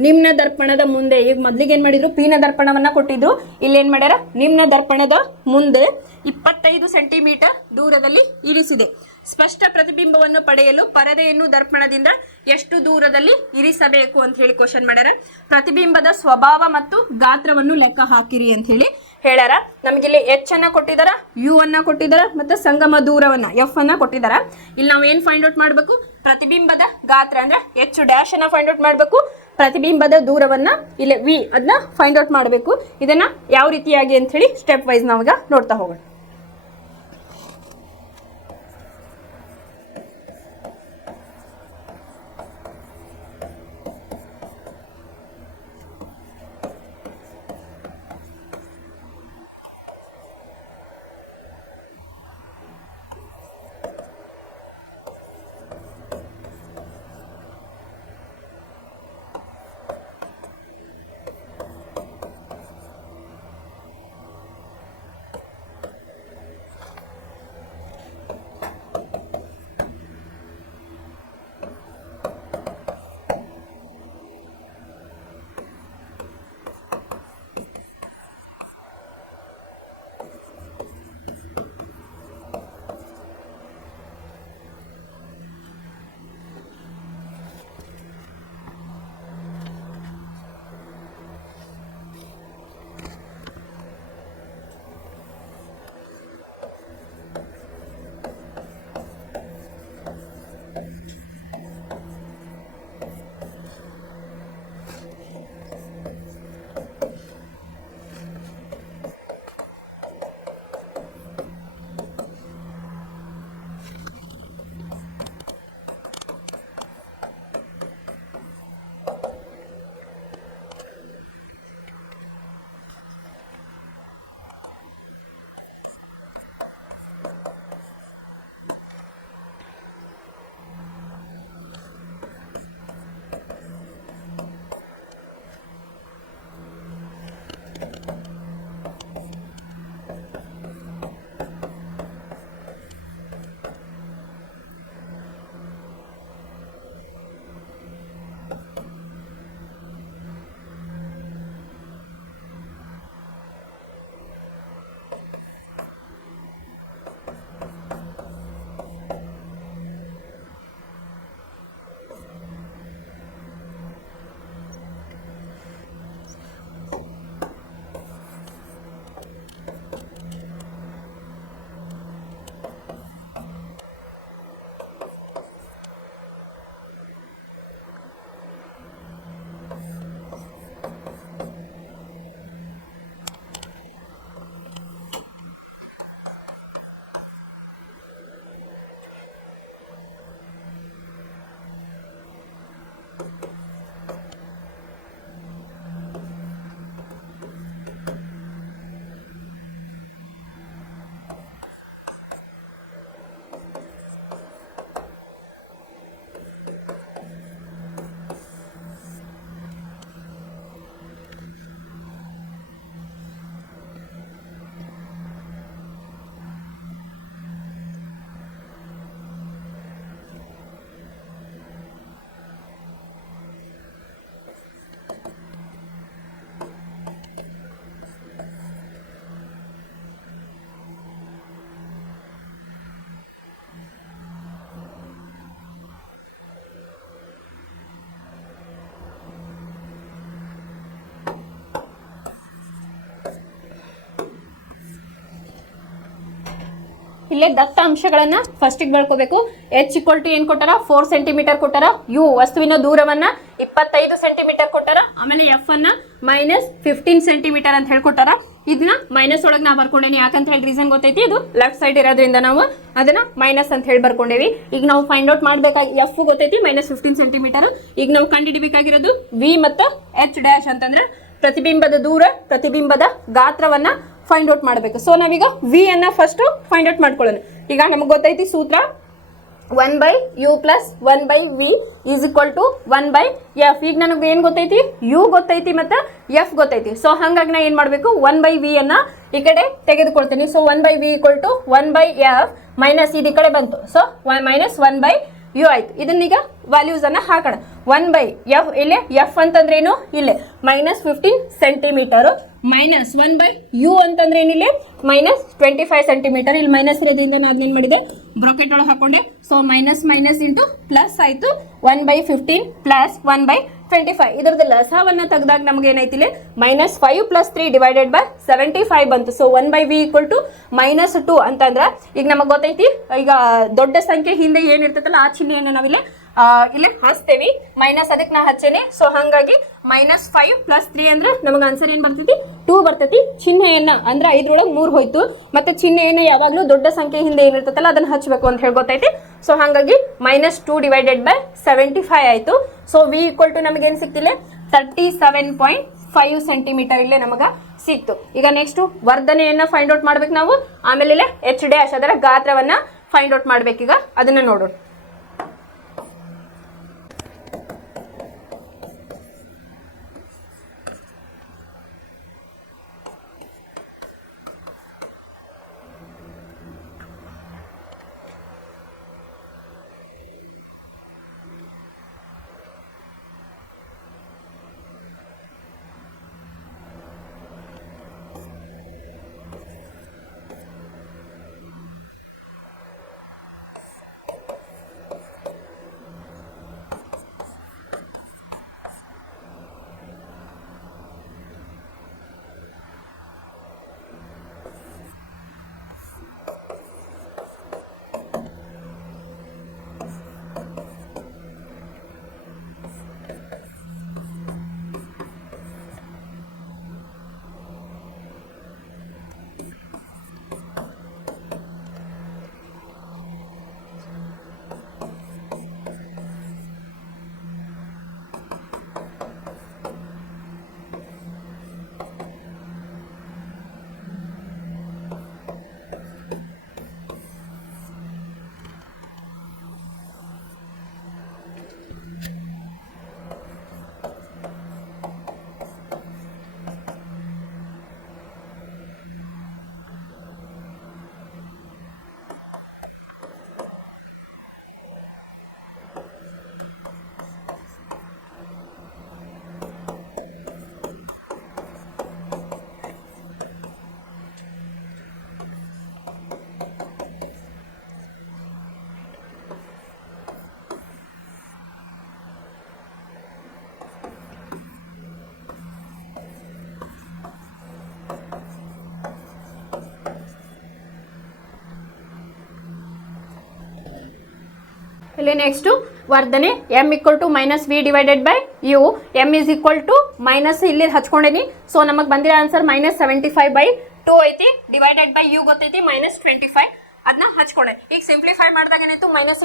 ನಿಮ್ನ ದರ್ಪಣದ ಮುಂದೆ, ಈಗ ಮೊದ್ಲಿಗೆ ಏನ್ ಮಾಡಿದ್ರು ಪೀನ ದರ್ಪಣವನ್ನ ಕೊಟ್ಟಿದ್ರು, ಇಲ್ಲಿ ಏನ್ ಮಾಡ್ಯಾರ ನಿಮ್ನ ದರ್ಪಣದ ಮುಂದೆ 25 ಸೆಂಟಿಮೀಟರ್ ದೂರದಲ್ಲಿ ಇರಿಸಿದೆ. ಸ್ಪಷ್ಟ ಪ್ರತಿಬಿಂಬವನ್ನು ಪಡೆಯಲು ಪರದೆಯನ್ನು ದರ್ಪಣದಿಂದ ಎಷ್ಟು ದೂರದಲ್ಲಿ ಇರಿಸಬೇಕು ಅಂತ ಹೇಳಿ ಕ್ವಶನ್ ಮಾಡ್ಯಾರ. ಪ್ರತಿಬಿಂಬದ ಸ್ವಭಾವ ಮತ್ತು ಗಾತ್ರವನ್ನು ಲೆಕ್ಕ ಹಾಕಿರಿ ಅಂತ ಹೇಳಿ ಹೇಳ್ಯಾರ. ನಮಗಿಲ್ಲಿ ಎಚ್ ಅನ್ನ ಕೊಟ್ಟಿದಾರ, ಯು ಅನ್ನ ಕೊಟ್ಟಿದಾರ, ಮತ್ತೆ ಸಂಗಮ ದೂರವನ್ನ ಎಫ್ ಅನ್ನ ಕೊಟ್ಟಿದಾರ. ಇಲ್ಲಿ ನಾವು ಏನ್ ಫೈಂಡ್ ಔಟ್ ಮಾಡ್ಬೇಕು, ಪ್ರತಿಬಿಂಬದ ಗಾತ್ರ ಅಂದ್ರೆ ಎಚ್ ಡ್ಯಾಶ್ ಅನ್ನ ಫೈಂಡ್ ಔಟ್ ಮಾಡ್ಬೇಕು, ಪ್ರತಿಬಿಂಬದ ದೂರವನ್ನ ಇಲ್ಲಿ ವಿ ಅದನ್ನ ಫೈಂಡ್ ಔಟ್ ಮಾಡಬೇಕು. ಇದನ್ನ ಯಾವ ರೀತಿಯಾಗಿ ಅಂತ ಹೇಳಿ ಸ್ಟೆಪ್ ವೈಸ್ ನಾವೀಗ ನೋಡ್ತಾ ಹೋಗೋಣ. ಇಲ್ಲೇ ದತ್ತಾಂಶಗಳನ್ನ ಫಸ್ಟಿಗೆ ಬರ್ಕೋಬೇಕು. h = ಏನು ಕೊಟ್ಟಾರ 4 ಸೆಂಟಿಮೀಟರ್ ಕೊಟ್ಟಾರ. u ವಸ್ತುವಿನ ದೂರವನ್ನ 25 ಸೆಂಟಿಮೀಟರ್ ಕೊಟ್ಟಾರ. ಆಮೇಲೆ f ಅನ್ನ -15 ಸೆಂಟಿಮೀಟರ್ ಅಂತ ಹೇಳ್ಕೊಟ್ಟಾರ. ಇದನ್ನ ಮೈನಸ್ ಒಳಗೆ ನಾ ಬರ್ಕೊಂಡೇನಿ. ಯಾಕಂತ ಹೇಳಿ ರೀಸನ್ ಗೊತ್ತೈತಿ, ಇದು ಲೆಫ್ಟ್ ಸೈಡ್ ಇರೋದ್ರಿಂದ ನಾವು ಅದನ್ನ ಮೈನಸ್ ಅಂತ ಹೇಳಿ ಬರ್ಕೊಂಡೇವಿ. ಈಗ ನಾವು ಫೈಂಡ್ ಔಟ್ ಮಾಡ್ಬೇಕಾಗಿ f ಗೊತ್ತೈತಿ -15 ಸೆಂಟಿಮೀಟರ್. ಈಗ ನಾವು ಕಂಡುಹಿಡಿಬೇಕಾಗಿರೋದು v ಮತ್ತು h' ಅಂತಂದ್ರೆ ಪ್ರತಿಬಿಂಬದ ದೂರ, ಪ್ರತಿಬಿಂಬದ ಗಾತ್ರವನ್ನ ಫೈಂಡ್ ಔಟ್ ಮಾಡಬೇಕು. ಸೊ ನಾವೀಗ ವಿ ಅನ್ನ ಫಸ್ಟ್ ಫೈಂಡ್ ಔಟ್ ಮಾಡ್ಕೊಳ್ಳೋಣ. ಈಗ ನಮಗೆ ಗೊತ್ತೈತಿ ಸೂತ್ರ 1/u + 1/v = 1/f. ಈಗ ನನಗೆ ಏನು ಗೊತ್ತೈತಿ, u ಗೊತ್ತೈತಿ ಮತ್ತು f ಗೊತ್ತೈತಿ. ಸೊ ಹಾಗಾಗಿ ನಾ ಏನು ಮಾಡಬೇಕು, 1/v ಅನ್ನ ಈ ಕಡೆ ತೆಗೆದುಕೊಳ್ತೀನಿ. ಸೊ 1/v = 1/f ಮೈನಸ್ ಇದು ಈ ಕಡೆ ಬಂತು. ಸೊ -1/u ಆಯ್ತು. ಇದನ್ನೀಗ ವ್ಯಾಲ್ಯೂಸ್ ಅನ್ನ ಹಾಕೋಣ. 1/f ಇಲ್ಲಿ f ಅಂತಂದ್ರೆ ಏನು, ಇಲ್ಲೇ -15 ಸೆಂಟಿಮೀಟರ್, -1/u ಅಂತಂದ್ರೆ ಏನಿಲ್ಲ -25 ಸೆಂಟಿಮೀಟರ್. ಇಲ್ಲಿ ಮೈನಸ್ ಇರೋದ್ರಿಂದ ನಾನು ಅದನ್ನೇನು ಮಾಡಿದೆ, ಬ್ರಾಕೆಟ್ ಒಳಗೆ ಹಾಕೊಂಡೆ. ಸೊ ಮೈನಸ್ ಇಂಟು ಪ್ಲಸ್ ಆಯ್ತು. 1/15 + 1/25 ಇದರದ್ದು ಲಸವನ್ನ ತೆಗೆದಾಗ ನಮಗೆ ಏನೈತಿ, -5 + 3 / 75 ಬಂತು. ಸೊ 1/v = -2 ಅಂತಂದ್ರೆ ಈಗ ನಮಗೆ ಗೊತ್ತೈತಿ, ಈಗ ದೊಡ್ಡ ಸಂಖ್ಯೆ ಹಿಂದೆ ಏನಿರ್ತೈತಲ್ಲ ಆ ಚಿಹ್ನೆಯನ್ನು ನಾವಿಲ್ಲಿ ಇಲ್ಲಿ ಹಚ್ತೇವಿ. ಮೈನಸ್ ಅದಕ್ಕೆ ನಾ ಹಚ್ಚೇನೆ. ಸೊ ಹಾಗಾಗಿ -5 + 3 ಅಂದ್ರೆ ನಮಗೆ ಆನ್ಸರ್ ಏನು ಬರ್ತೈತಿ, 2 ಬರ್ತೈತಿ. ಚಿಹ್ನೆಯನ್ನ ಅಂದ್ರೆ 5ರೊಳಗೆ 3 ಹೋಯ್ತು. ಮತ್ತೆ ಚಿಹ್ನೆಯನ್ನು ಯಾವಾಗಲೂ ದೊಡ್ಡ ಸಂಖ್ಯೆ ಹಿಂದೆ ಏನಿರ್ತೈತಲ್ಲ ಅದನ್ನ ಹಚ್ಚಬೇಕು ಅಂತ ಹೇಳಿ ಗೊತ್ತೈತಿ. ಸೊ ಹಾಗಾಗಿ -2 / 75 ಆಯ್ತು. ಸೊ v = ನಮಗೇನು ಸಿಕ್ತಿಲ್ಲ, 37.5 ಸೆಂಟಿಮೀಟರ್ ಇಲ್ಲೇ ನಮಗೆ ಸಿಕ್ತು. ಈಗ ನೆಕ್ಸ್ಟ್ ವರ್ಧನೆಯನ್ನ ಫೈಂಡ್ ಔಟ್ ಮಾಡ್ಬೇಕು ನಾವು. ಆಮೇಲೆ h' ಅದರ ಗಾತ್ರವನ್ನ ಫೈಂಡ್ ಔಟ್ ಮಾಡ್ಬೇಕೀಗ, ಅದನ್ನ ನೋಡೋಣ. ಇಲ್ಲಿ ನೆಕ್ಸ್ಟ್ ವರ್ಧನೆ m = -v / u. m = ಇಲ್ಲಿ ಹಚ್ಕೊಂಡೇನಿ. ಸೊ ನಮಗೆ ಬಂದಿರೋ ಆನ್ಸರ್ -75/2 ಐತಿ. ಡಿವೈಡೆಡ್ ಬೈ u ಗೊತ್ತೈತಿ -25. ಅದನ್ನ ಹಚ್ಕೊಂಡೆ. ಈಗ ಸಿಂಪ್ಲಿಫೈ ಮಾಡಿದಾಗ ಏನಾಯ್ತು, -×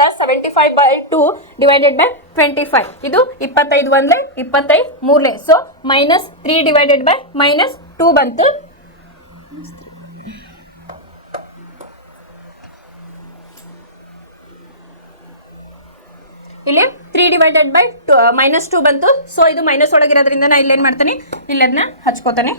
+75/2 ಡಿವೈಡೆಡ್ ಬೈ 25. ಇದು 25 1 23. ಸೊ -3 ಡಿವೈಡೆಡ್ ಬೈ -2 ಬಂತು. ಇಲ್ಲಿ 3 ಡಿವೈಡೆಡ್ ಬೈ -2 ಬಂತು. ಸೊ ಇದು ಮೈನಸ್ ಒಳಗಿರೋದ್ರಿಂದ ನಾ ಇಲ್ಲೇನು ಮಾಡ್ತೀನಿ, ಇಲ್ಲಿ ಅದನ್ನ ಹಚ್ಕೋತಾನೆ.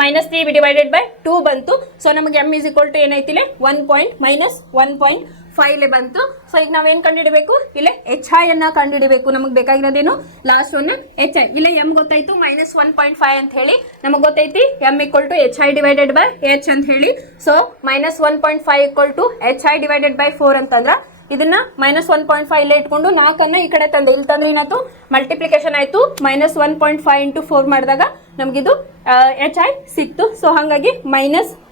-3 ಡಿವೈಡೆಡ್ ಬೈ 2 ಬಂತು. ಸೊ ನಮಗೆ m = ಏನೈತಿ, 1.5 ಬಂತು. ಸೊ ಈಗ ನಾವೇನು ಕಂಡುಹಿಡಬೇಕು, ಇಲ್ಲಿ hi ಅನ್ನ ಕಂಡುಹಿಡಬೇಕು. ನಮಗೆ ಬೇಕಾಗಿರೋದೇನು, ಲಾಸ್ಟ್ ಒನ್ hi. ಇಲ್ಲಿ m ಗೊತ್ತಾಯ್ತು -1.5 ಅಂತ ಹೇಳಿ. ನಮಗೆ ಗೊತ್ತೈತಿ m = hi divided by h ಅಂತ ಹೇಳಿ. ಸೊ -1.5 = hi ಡಿವೈಡೆಡ್ ಬೈ 4 ಅಂತಂದ್ರೆ ಇದನ್ನ -1.5 ಇಲ್ಲೇ ಇಟ್ಕೊಂಡು 4 ಈ ಕಡೆ ತಂದೆ. ಇಲ್ಲಿ ತಂದ್ರೆ ಏನಾಯ್ತು, ಮಲ್ಟಿಪ್ಲಿಕೇಶನ್ ಆಯ್ತು. -1.5 × 4 ಮಾಡಿದಾಗ ನಮಗಿದು hi ಸಿಕ್ತು. ಸೊ ಹಾಗಾಗಿ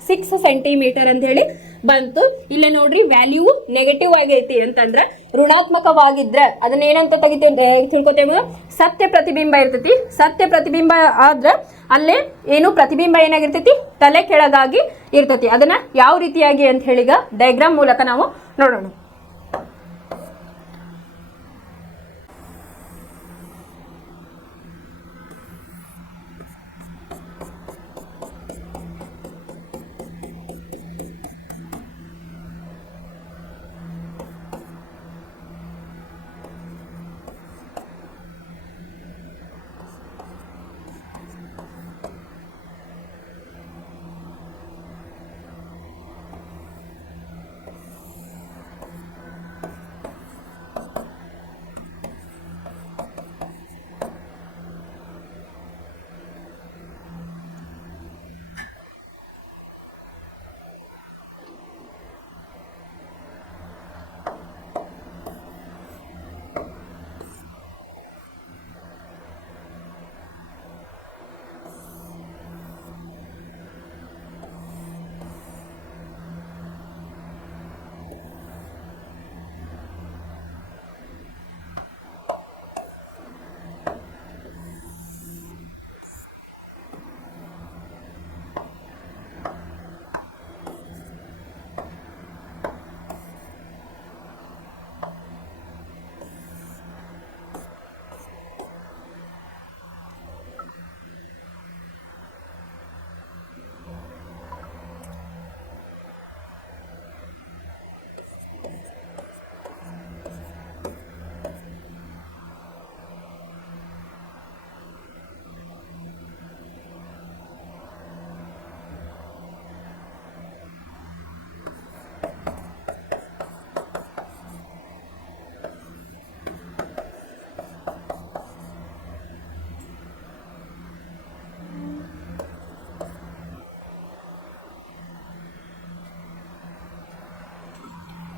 6 ಸೆಂಟಿಮೀಟರ್ ಅಂತ ಹೇಳಿ ಬಂತು. ಇಲ್ಲೇ ನೋಡ್ರಿ ವ್ಯಾಲ್ಯೂ ನೆಗೆಟಿವ್ ಆಗೈತಿ ಅಂತಂದ್ರೆ ಋಣಾತ್ಮಕವಾಗಿದ್ರೆ ಅದನ್ನ ಏನಂತ ತಿಳ್ಕೊತೇವೆ, ಸತ್ಯ ಪ್ರತಿಬಿಂಬ ಇರ್ತೈತಿ. ಸತ್ಯ ಪ್ರತಿಬಿಂಬ ಆದ್ರೆ ಅಲ್ಲೇ ಏನು ಪ್ರತಿಬಿಂಬ ಏನಾಗಿರ್ತೈತಿ, ತಲೆ ಕೆಳಗಾಗಿ ಇರ್ತೈತಿ. ಅದನ್ನ ಯಾವ ರೀತಿಯಾಗಿ ಅಂತ ಹೇಳಿ ಈಗ ಡಯಾಗ್ರಾಮ್ ಮೂಲಕ ನಾವು ನೋಡೋಣ.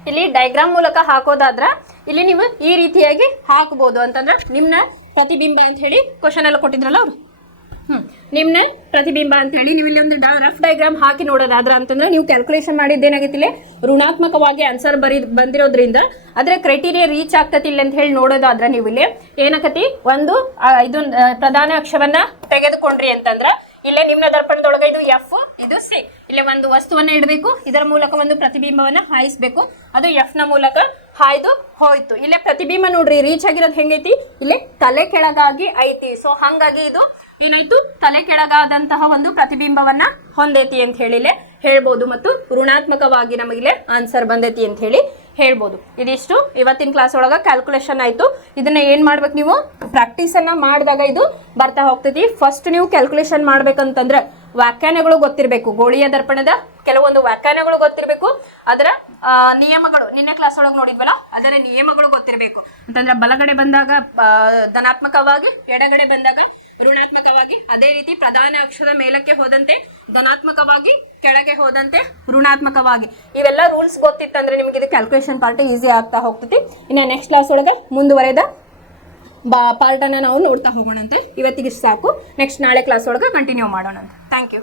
ಇಲ್ಲಿ ಡಯಾಗ್ರಾಮ್ ಮೂಲಕ ಹಾಕೋದಾದ್ರ ಇಲ್ಲಿ ನೀವು ಈ ರೀತಿಯಾಗಿ ಹಾಕಬಹುದು. ಅಂತಂದ್ರೆ ನಿಮ್ನ ಪ್ರತಿಬಿಂಬ ಅಂತ ಹೇಳಿ ಕ್ವಶನ್ ಎಲ್ಲ ಕೊಟ್ಟಿದ್ರಲ್ಲ ಅವರು, ನಿಮ್ನ ಪ್ರತಿಬಿಂಬ ಅಂತ ಹೇಳಿ ನೀವು ಇಲ್ಲಿ ಒಂದು ರಫ್ ಡಯಾಗ್ರಾಮ್ ಹಾಕಿ ನೋಡೋದಾದ್ರ ಅಂತಂದ್ರೆ ನೀವು ಕ್ಯಾಲ್ಕುಲೇಷನ್ ಮಾಡಿದ್ದೇನಾಗೈತಿ, ಇಲ್ಲಿ ಋಣಾತ್ಮಕವಾಗಿ ಆನ್ಸರ್ ಬಂದಿರೋದ್ರಿಂದ ಅದ್ರ ಕ್ರೈಟೀರಿಯಾ ರೀಚ್ ಆಗ್ತತಿ ಇಲ್ಲ ಅಂತ ಹೇಳಿ ನೋಡೋದಾದ್ರ ನೀವು ಇಲ್ಲಿ ಏನಾಗತಿ, ಒಂದು ಇದು ಪ್ರಧಾನ ಅಕ್ಷವನ್ನ ತೆಗೆದುಕೊಂಡ್ರಿ ಅಂತಂದ್ರ ಇಲ್ಲೇ ನಿಮ್ನ ದರ್ಪಣದೊಳಗೆ ಇದು ಎಫ್, ಇದು ಸಿ. ಇಲ್ಲೇ ಒಂದು ವಸ್ತುವನ್ನ ಇಡಬೇಕು, ಇದರ ಮೂಲಕ ಒಂದು ಪ್ರತಿಬಿಂಬವನ್ನ ಹಾಯಿಸ್ಬೇಕು, ಅದು ಎಫ್ ನ ಮೂಲಕ ಹಾಯ್ದು ಹೋಯ್ತು. ಇಲ್ಲೇ ಪ್ರತಿಬಿಂಬ ನೋಡ್ರಿ ರೀಚ್ ಆಗಿರೋದು ಹೆಂಗೈತಿ, ಇಲ್ಲೇ ತಲೆ ಕೆಳಗಾಗಿ ಐತಿ. ಸೊ ಹಂಗಾಗಿ ಇದು ಏನಾಯ್ತು, ತಲೆ ಕೆಳಗಾದಂತಹ ಒಂದು ಪ್ರತಿಬಿಂಬವನ್ನ ಹೊಂದೈತಿ ಅಂತ ಹೇಳಿ ಹೇಳ್ಬೋದು. ಮತ್ತು ಋಣಾತ್ಮಕವಾಗಿ ನಮಗಿಲೆ ಆನ್ಸರ್ ಬಂದೈತಿ ಅಂತ ಹೇಳಿ ಹೇಳ್ಬೋದು. ಇದಿಷ್ಟು ಇವತ್ತಿನ ಕ್ಲಾಸ್ ಒಳಗ ಕ್ಯಾಲ್ಕುಲೇಷನ್ ಆಯ್ತು. ಇದನ್ನ ಏನ್ ಮಾಡ್ಬೇಕು, ನೀವು ಪ್ರಾಕ್ಟೀಸ್ ಅನ್ನ ಮಾಡಿದಾಗ ಇದು ಬರ್ತಾ ಹೋಗ್ತೈತಿ. ಫಸ್ಟ್ ನೀವು ಕ್ಯಾಲ್ಕುಲೇಷನ್ ಮಾಡ್ಬೇಕಂತಂದ್ರೆ ವ್ಯಾಖ್ಯಾನಗಳು ಗೊತ್ತಿರಬೇಕು. ಗೋಳೀಯ ದರ್ಪಣದ ಕೆಲವೊಂದು ವ್ಯಾಖ್ಯಾನಗಳು ಗೊತ್ತಿರಬೇಕು. ಅದರ ನಿಯಮಗಳು ನಿನ್ನೆ ಕ್ಲಾಸ್ ಒಳಗೆ ನೋಡಿದ್ವಲ್ಲ, ಅದರ ನಿಯಮಗಳು ಗೊತ್ತಿರಬೇಕು. ಅಂತಂದ್ರೆ ಬಲಗಡೆ ಬಂದಾಗ ಧನಾತ್ಮಕವಾಗಿ, ಎಡಗಡೆ ಬಂದಾಗ ಋಣಾತ್ಮಕವಾಗಿ, ಅದೇ ರೀತಿ ಪ್ರಧಾನ ಅಕ್ಷದ ಮೇಲಕ್ಕೆ ಹೋದಂತೆ ಧನಾತ್ಮಕವಾಗಿ, ಕೆಳಗೆ ಹೋದಂತೆ ಋಣಾತ್ಮಕವಾಗಿ. ಇವೆಲ್ಲ ರೂಲ್ಸ್ ಗೊತ್ತಿತ್ತಂದ್ರೆ ನಿಮಗೆ ಇದು ಕ್ಯಾಲ್ಕುಲೇಷನ್ ಪಾರ್ಟ್ ಈಸಿ ಆಗ್ತಾ ಹೋಗ್ತೈತಿ. ಇನ್ನು ನೆಕ್ಸ್ಟ್ ಕ್ಲಾಸ್ ಒಳಗೆ ಮುಂದುವರೆದ ಪಾರ್ಟನ್ನು ನಾವು ನೋಡ್ತಾ ಹೋಗೋಣಂತೆ. ಇವತ್ತಿಗೆ ಸಾಕು, ನೆಕ್ಸ್ಟ್ ನಾಳೆ ಕ್ಲಾಸ್ ಒಳಗೆ ಕಂಟಿನ್ಯೂ ಮಾಡೋಣಂತೆ. Thank you.